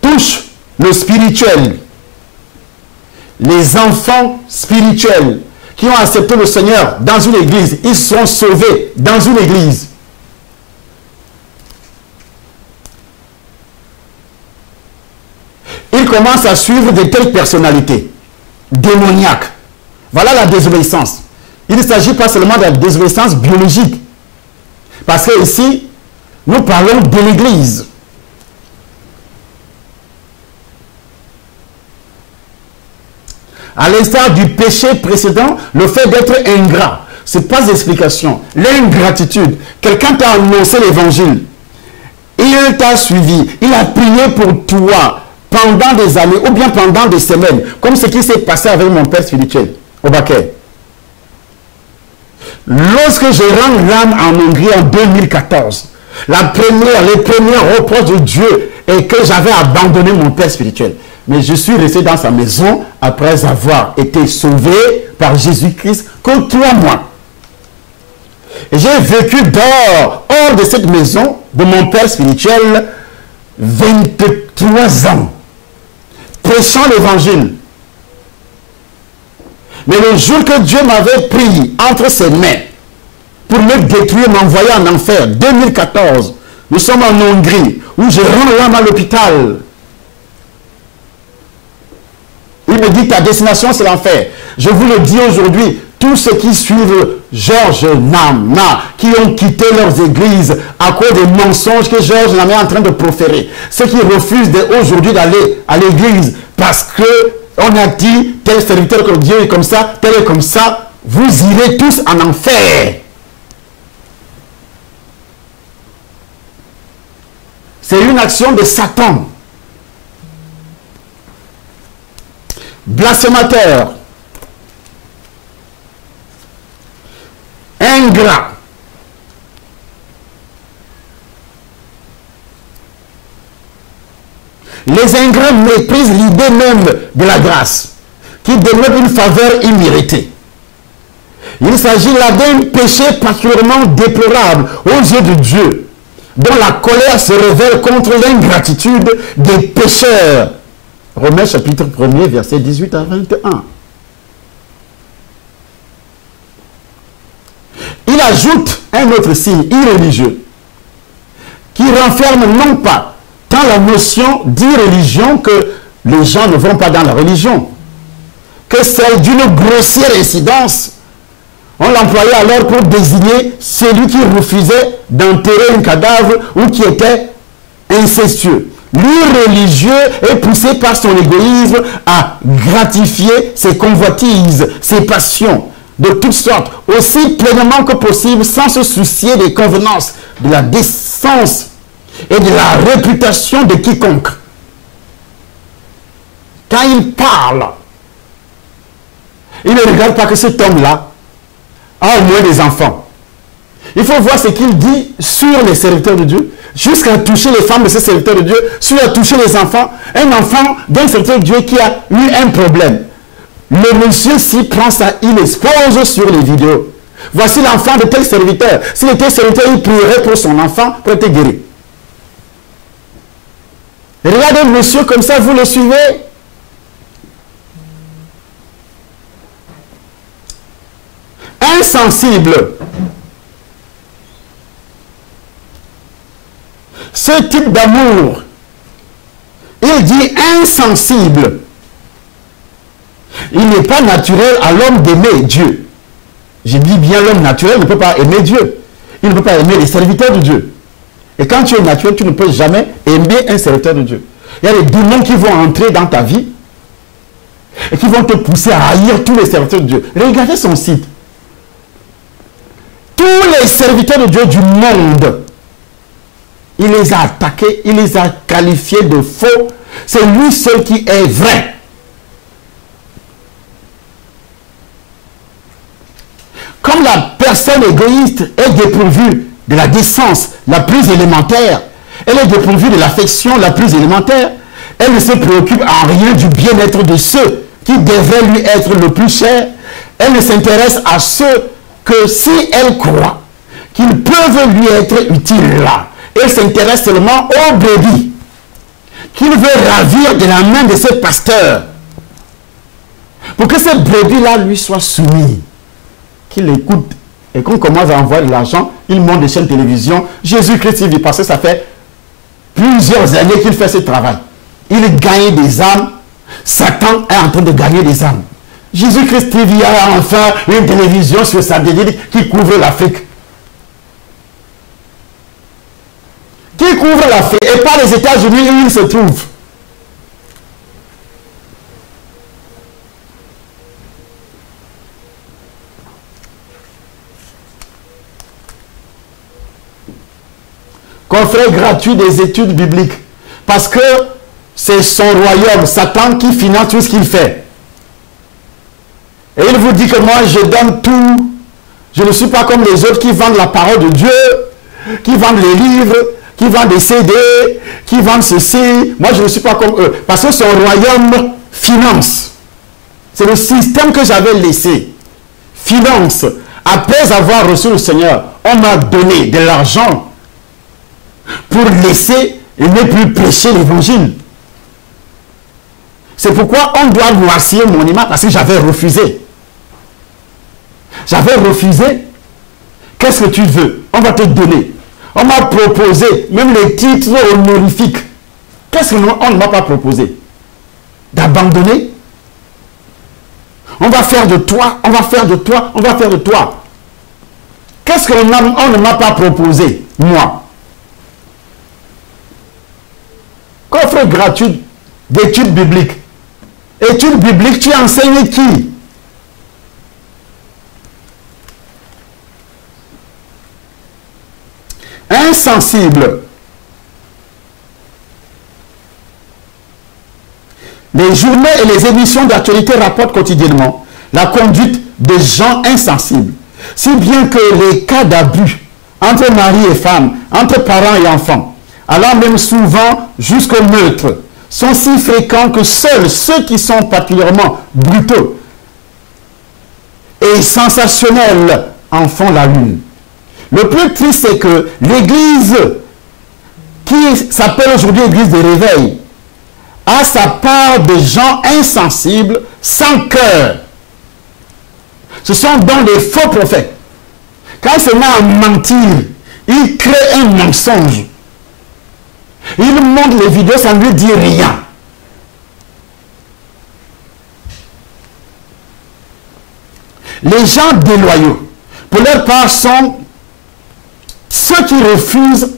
touche le spirituel. Les enfants spirituels qui ont accepté le Seigneur dans une église, ils sont sauvés dans une église. Ils commencent à suivre de telles personnalités démoniaques. Voilà la désobéissance. Il ne s'agit pas seulement de la désobéissance biologique. Parce que ici, nous parlons de l'église. À l'instar du péché précédent, le fait d'être ingrat, ce n'est pas d'explication. L'ingratitude, quelqu'un t'a annoncé l'évangile, il t'a suivi, il a prié pour toi pendant des années ou bien pendant des semaines, comme ce qui s'est passé avec mon père spirituel, au Baquet. Lorsque je rends l'âme en Hongrie en 2014, les premiers reproches de Dieu est que j'avais abandonné mon père spirituel. Mais je suis resté dans sa maison après avoir été sauvé par Jésus-Christ que 3 mois. Et j'ai vécu hors de cette maison de mon père spirituel 23 ans, prêchant l'évangile. Mais le jour que Dieu m'avait pris entre ses mains pour me détruire, m'envoyer en enfer, 2014, nous sommes en Hongrie, où je rends l'âme à l'hôpital. Il me dit, ta destination, c'est l'enfer. Je vous le dis aujourd'hui, tous ceux qui suivent Georges Nama, qui ont quitté leurs églises à cause des mensonges que Georges Nama est en train de proférer, ceux qui refusent aujourd'hui d'aller à l'église parce qu'on a dit, tel serviteur que Dieu est comme ça, tel est comme ça, vous irez tous en enfer. C'est une action de Satan. Blasphémateur, ingrat, les ingrats méprisent l'idée même de la grâce, qui développe une faveur imméritée. Il s'agit là d'un péché particulièrement déplorable aux yeux de Dieu, dont la colère se révèle contre l'ingratitude des pécheurs. Romains chapitre 1er, versets 18 à 21. Il ajoute un autre signe irréligieux qui renferme non pas tant la notion d'irréligion que les gens ne vont pas dans la religion, que celle d'une grossière incidence. On l'employait alors pour désigner celui qui refusait d'enterrer un cadavre ou qui était incestueux. L'irreligieux est poussé par son égoïsme à gratifier ses convoitises, ses passions, de toutes sortes, aussi pleinement que possible, sans se soucier des convenances, de la décence et de la réputation de quiconque. Quand il parle, il ne regarde pas que cet homme-là a au moins des enfants. Il faut voir ce qu'il dit sur les serviteurs de Dieu, jusqu'à toucher les femmes de ces serviteurs de Dieu, jusqu'à toucher les enfants. Un enfant d'un serviteur de Dieu qui a eu un problème. Le monsieur s'y prend ça, il expose sur les vidéos. Voici l'enfant de tel serviteur. S'il était serviteur, il prierait pour son enfant pour être guéri. Regardez un monsieur comme ça, vous le suivez. Insensible. Ce type d'amour, il dit insensible. Il n'est pas naturel à l'homme d'aimer Dieu. Je dis bien l'homme naturel ne peut pas aimer Dieu. Il ne peut pas aimer les serviteurs de Dieu. Et quand tu es naturel, tu ne peux jamais aimer un serviteur de Dieu. Il y a des démons qui vont entrer dans ta vie et qui vont te pousser à haïr tous les serviteurs de Dieu. Regardez son site. Tous les serviteurs de Dieu du monde, il les a attaqués, il les a qualifiés de faux. C'est lui seul qui est vrai. Comme la personne égoïste est dépourvue de la décence la plus élémentaire. Elle est dépourvue de l'affection la plus élémentaire. Elle ne se préoccupe en rien du bien-être de ceux qui devraient lui être le plus cher. Elle ne s'intéresse à ceux que si elle croit qu'ils peuvent lui être utiles là. Elle s'intéresse seulement aux brebis qu'il veut ravir de la main de ce pasteur pour que ces brebis-là lui soient soumises, qu'il écoute. Et qu'on commence à envoyer de l'argent, il monte des chaînes de télévision. Jésus-Christ, il vit parce que ça fait plusieurs années qu'il fait ce travail. Il gagne des âmes. Satan est en train de gagner des âmes. Jésus-Christ, il y a enfin une télévision sur satellite qui couvre l'Afrique. Qui couvre l'Afrique et pas les États-Unis où il se trouve. Confrère gratuit des études bibliques. Parce que c'est son royaume, Satan, qui finance tout ce qu'il fait. Et il vous dit que moi, je donne tout. Je ne suis pas comme les autres qui vendent la parole de Dieu, qui vendent les livres, qui vendent des CD, qui vendent ceci. Moi, je ne suis pas comme eux. Parce que son royaume finance. C'est le système que j'avais laissé. Finance. Après avoir reçu le Seigneur, on m'a donné de l'argent pour laisser et ne plus prêcher l'évangile. C'est pourquoi on doit noircir mon image, parce que j'avais refusé. J'avais refusé. Qu'est-ce que tu veux? On va te donner. On m'a proposé même les titres honorifiques. Qu'est-ce qu'on ne m'a pas proposé? D'abandonner. On va faire de toi, on va faire de toi, on va faire de toi. Qu'est-ce qu'on ne m'a pas proposé, moi? Coffre gratuit d'études bibliques. Études bibliques, tu enseignes qui? Insensible. Les journaux et les émissions d'actualité rapportent quotidiennement la conduite de gens insensibles. Si bien que les cas d'abus entre mari et femme, entre parents et enfants, allant même souvent jusqu'au meurtre, sont si fréquents que seuls ceux qui sont particulièrement brutaux et sensationnels en font la lune. Le plus triste, c'est que l'Église, qui s'appelle aujourd'hui Église de réveil, a sa part de gens insensibles, sans cœur. Ce sont donc des faux prophètes. Quand il se met à mentir, il crée un mensonge. Il montre les vidéos, ça ne lui dit rien. Les gens déloyaux, pour leur part, sont ceux qui refusent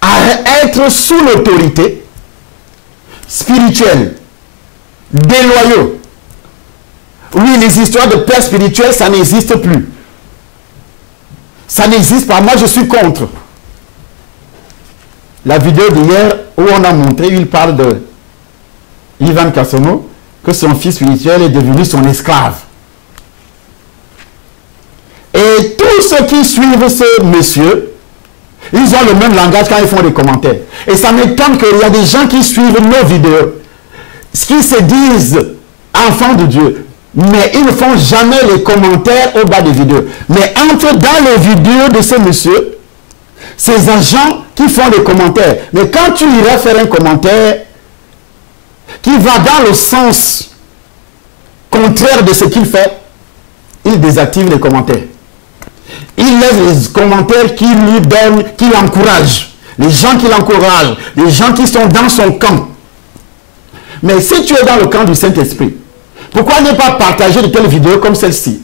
à être sous l'autorité spirituelle. Déloyaux. Oui, les histoires de père spirituel, ça n'existe plus. Ça n'existe pas. Moi, je suis contre. La vidéo d'hier où on a montré, il parle de Ivan Kassomo, que son fils spirituel est devenu son esclave. Et tous ceux qui suivent ce monsieur, ils ont le même langage quand ils font des commentaires. Et ça m'étonne qu'il y a des gens qui suivent nos vidéos, qui se disent enfants de Dieu, mais ils ne font jamais les commentaires au bas des vidéos. Mais entre dans les vidéos de ce monsieur, ces agents qui font des commentaires. Mais quand tu iras faire un commentaire qui va dans le sens contraire de ce qu'il fait, il désactive les commentaires. Il laisse les commentaires qui lui donnent, qui l'encouragent. Les gens qui l'encouragent, les gens qui sont dans son camp. Mais si tu es dans le camp du Saint-Esprit, pourquoi ne pas partager de telles vidéos comme celle-ci?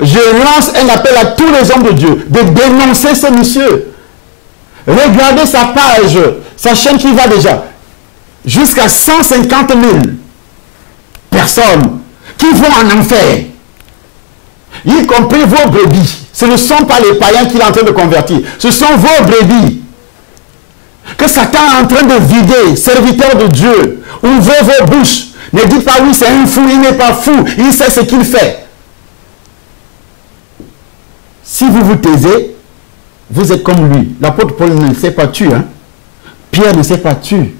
Je lance un appel à tous les hommes de Dieu de dénoncer ce monsieur. Regardez sa page, sa chaîne qui va déjà jusqu'à 150 000 personnes qui vont en enfer. Y compris vos brebis. Ce ne sont pas les païens qu'il est en train de convertir. Ce sont vos brebis. Que Satan est en train de vider, serviteurs de Dieu. Ouvrez vos bouches. Ne dites pas oui, c'est un fou, il n'est pas fou, il sait ce qu'il fait. Si vous vous taisez, vous êtes comme lui. L'apôtre Paul ne s'est pas tué. Hein? Pierre ne s'est pas tué.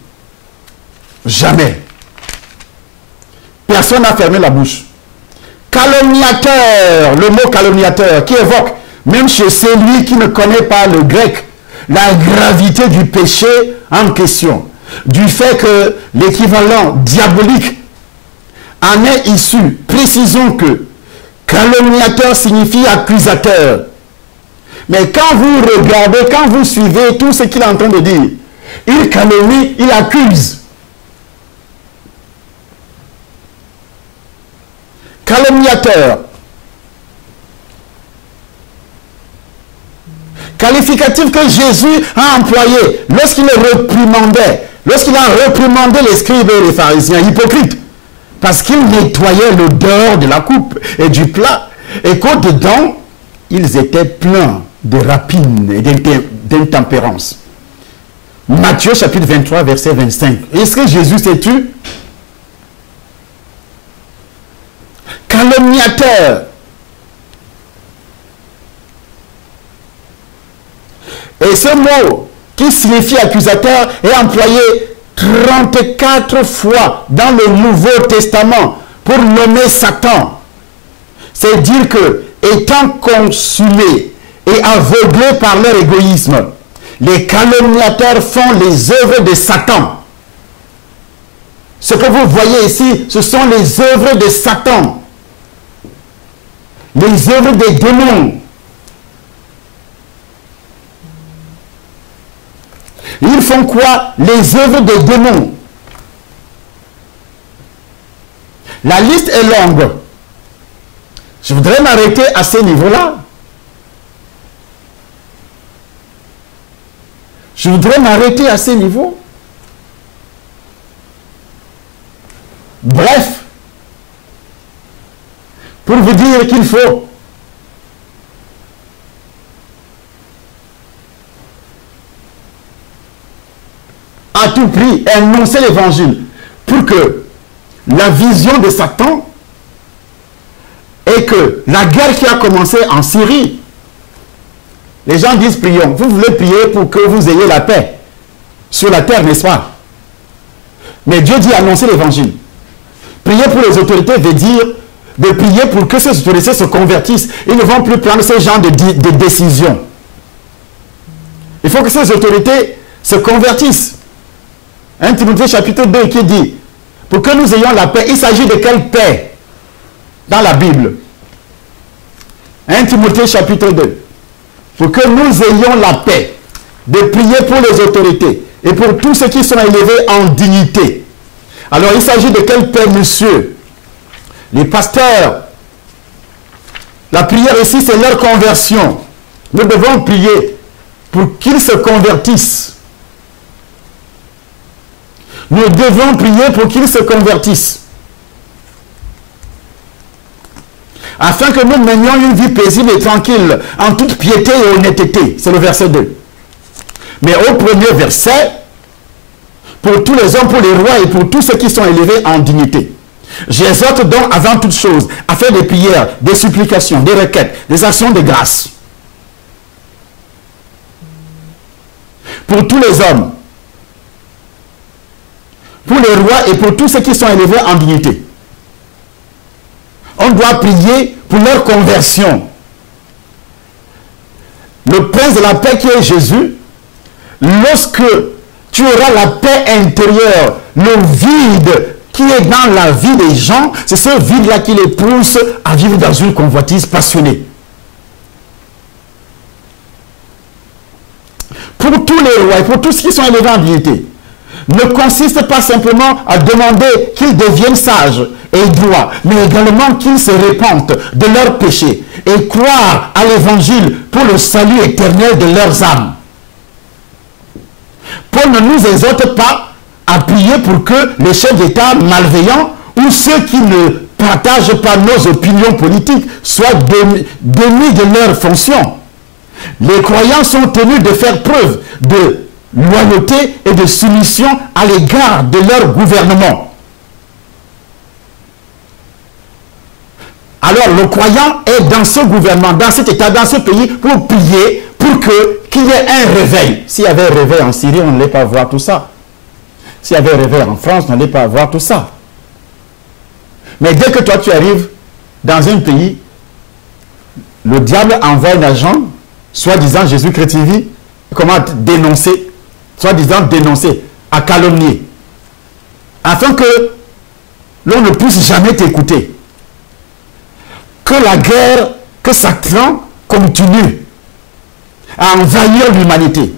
Jamais. Personne n'a fermé la bouche. Calomniateur, le mot calomniateur qui évoque, même chez celui qui ne connaît pas le grec, la gravité du péché en question. Du fait que l'équivalent diabolique en est issu. Précisons que calomniateur signifie accusateur. Mais quand vous regardez, quand vous suivez tout ce qu'il est en train de dire, il calomnie, il accuse. Calomniateur. Qualificatif que Jésus a employé lorsqu'il réprimandait, lorsqu'il a réprimandé les scribes et les pharisiens hypocrites, parce qu'ils nettoyaient l'odeur de la coupe et du plat, et qu'au-dedans, ils étaient pleins de rapine et d'intempérance. Matthieu chapitre 23, verset 25. Est-ce que Jésus s'est tué? Calomniateur. Et ce mot qui signifie accusateur est employé 34 fois dans le Nouveau Testament pour nommer Satan. C'est dire que, étant consumés et aveuglés par leur égoïsme, les calomniateurs font les œuvres de Satan. Ce que vous voyez ici, ce sont les œuvres de Satan. Les œuvres des démons. Ils font quoi? Les œuvres des démons. La liste est longue. Je voudrais m'arrêter à ce niveau-là. Je voudrais m'arrêter à ce niveau. Bref, pour vous dire qu'il faut à tout prix annoncer l'évangile pour que la vision de Satan et que la guerre qui a commencé en Syrie, les gens disent prions. Vous voulez prier pour que vous ayez la paix sur la terre, n'est-ce pas? Mais Dieu dit annoncer l'évangile. Prier pour les autorités veut dire de prier pour que ces autorités se convertissent. Ils ne vont plus prendre ce genre de décisions. Il faut que ces autorités se convertissent. 1 Timothée chapitre 2 qui dit, pour que nous ayons la paix, il s'agit de quelle paix dans la Bible? 1 Timothée chapitre 2. Pour que nous ayons la paix, de prier pour les autorités et pour tous ceux qui sont élevés en dignité. Alors il s'agit de quelle paix, monsieur? Les pasteurs, la prière ici, c'est leur conversion. Nous devons prier pour qu'ils se convertissent. Nous devons prier pour qu'ils se convertissent. Afin que nous menions une vie paisible et tranquille, en toute piété et honnêteté. C'est le verset 2. Mais au premier verset, pour tous les hommes, pour les rois et pour tous ceux qui sont élevés en dignité. J'exhorte donc avant toute chose à faire des prières, des supplications, des requêtes, des actions de grâce. Pour tous les hommes, pour les rois et pour tous ceux qui sont élevés en dignité. On doit prier pour leur conversion. Le prince de la paix qui est Jésus, lorsque tu auras la paix intérieure, le vide qui est dans la vie des gens, c'est ce vide-là qui les pousse à vivre dans une convoitise passionnée. Pour tous les rois et pour tous ceux qui sont élevés en dignité, ne consiste pas simplement à demander qu'ils deviennent sages et droits, mais également qu'ils se repentent de leurs péchés et croient à l'évangile pour le salut éternel de leurs âmes. Paul ne nous exhorte pas à prier pour que les chefs d'État malveillants ou ceux qui ne partagent pas nos opinions politiques soient démis de leurs fonctions. Les croyants sont tenus de faire preuve de loyauté et de soumission à l'égard de leur gouvernement. Alors le croyant est dans ce gouvernement, dans cet état, dans ce pays, pour prier, pour qu'il y ait un réveil. S'il y avait un réveil en Syrie, on n'allait pas voir tout ça. S'il y avait un réveil en France, on n'allait pas voir tout ça. Mais dès que toi tu arrives dans un pays, le diable envoie un agent, soi-disant Jésus-Christ TV, comment dénoncer, soi-disant dénoncer, à calomnier, afin que l'on ne puisse jamais t'écouter. Que la guerre, que Satan continue à envahir l'humanité.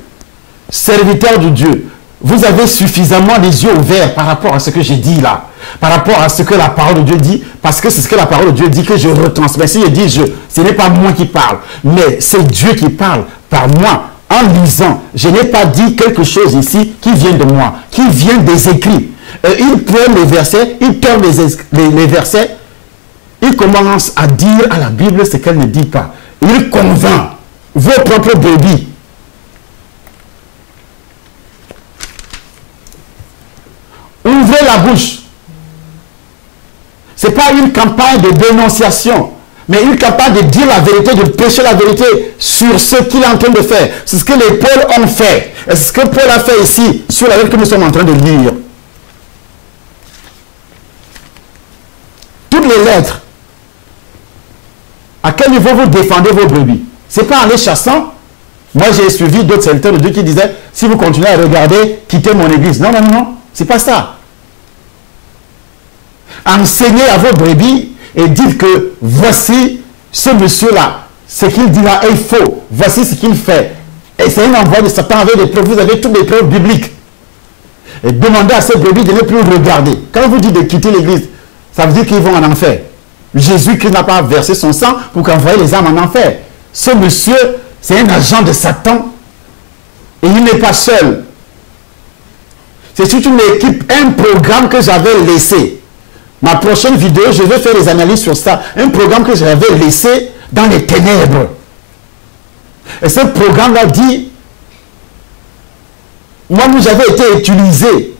Serviteurs de Dieu, vous avez suffisamment les yeux ouverts par rapport à ce que j'ai dit là, par rapport à ce que la parole de Dieu dit, parce que c'est ce que la parole de Dieu dit que je retransmets. Si je dis je, ce n'est pas moi qui parle, mais c'est Dieu qui parle par moi. En lisant, je n'ai pas dit quelque chose ici qui vient de moi, qui vient des écrits. Il prend les versets, il tourne les versets, il commence à dire à la Bible ce qu'elle ne dit pas. Il convainc vos propres brebis. Ouvrez la bouche. Ce n'est pas une campagne de dénonciation, mais une campagne de dire la vérité, de prêcher la vérité sur ce qu'il est en train de faire. C'est ce que les Paul ont fait. Et c'est ce que Paul a fait ici, sur la lettre que nous sommes en train de lire. Toutes les lettres. À quel niveau vous défendez vos brebis? Ce n'est pas en les chassant. Moi, j'ai suivi d'autres serviteurs de Dieu qui disaient, si vous continuez à regarder, quittez mon église. Non, non, non, non. Ce n'est pas ça. Enseignez à vos brebis et dites que voici ce monsieur-là. Ce qu'il dit là est faux. Voici ce qu'il fait. Et c'est un envoi de Satan avec des preuves. Vous avez toutes les preuves bibliques. Et demandez à ces brebis de ne plus regarder. Quand vous dites de quitter l'église, ça veut dire qu'ils vont en enfer. Jésus-Christ n'a pas versé son sang pour qu'envoyer les âmes en enfer. Ce monsieur, c'est un agent de Satan. Et il n'est pas seul. C'est toute une équipe, un programme que j'avais laissé. Ma prochaine vidéo, je vais faire des analyses sur ça. Un programme que j'avais laissé dans les ténèbres. Et ce programme-là dit, moi, j'avais été utilisé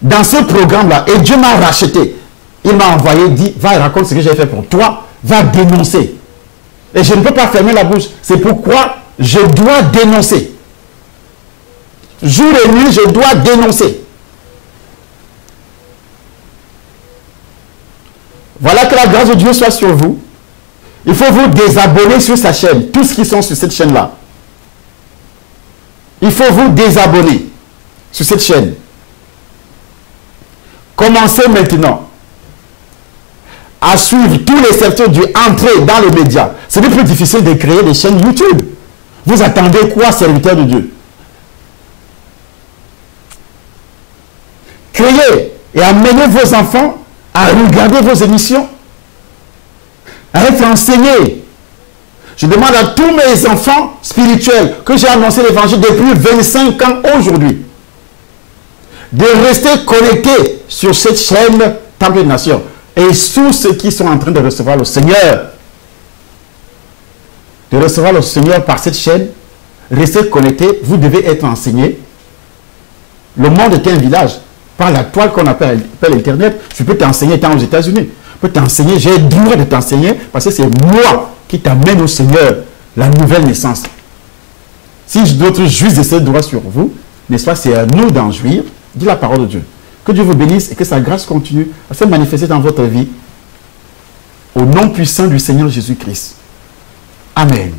dans ce programme-là. Et Dieu m'a racheté. Il m'a envoyé, dit, va raconte ce que j'ai fait pour toi, va dénoncer. Et je ne peux pas fermer la bouche. C'est pourquoi je dois dénoncer. Jour et nuit, je dois dénoncer. Voilà, que la grâce de Dieu soit sur vous. Il faut vous désabonner sur sa chaîne. Tous ceux qui sont sur cette chaîne-là. Il faut vous désabonner sur cette chaîne. Commencez maintenant à suivre tous les serviteurs de Dieu, entrer dans les médias. C'est plus difficile de créer des chaînes YouTube. Vous attendez quoi, serviteurs de Dieu? Créez et amenez vos enfants à regarder vos émissions, à être enseignés. Je demande à tous mes enfants spirituels que j'ai annoncé l'évangile depuis 25 ans aujourd'hui de rester connectés sur cette chaîne Temple des Nations. Et tous ceux qui sont en train de recevoir le Seigneur, par cette chaîne, restez connectés, vous devez être enseignés. Le monde est un village. Par la toile qu'on appelle Internet, je peux t'enseigner étant aux États-Unis. Je peux t'enseigner, j'ai le droit de t'enseigner parce que c'est moi qui t'amène au Seigneur, la nouvelle naissance. Si d'autres jouissent de ce droit sur vous, n'est-ce pas, c'est à nous d'en jouir, dit la parole de Dieu. Que Dieu vous bénisse et que sa grâce continue à se manifester dans votre vie. Au nom puissant du Seigneur Jésus-Christ. Amen.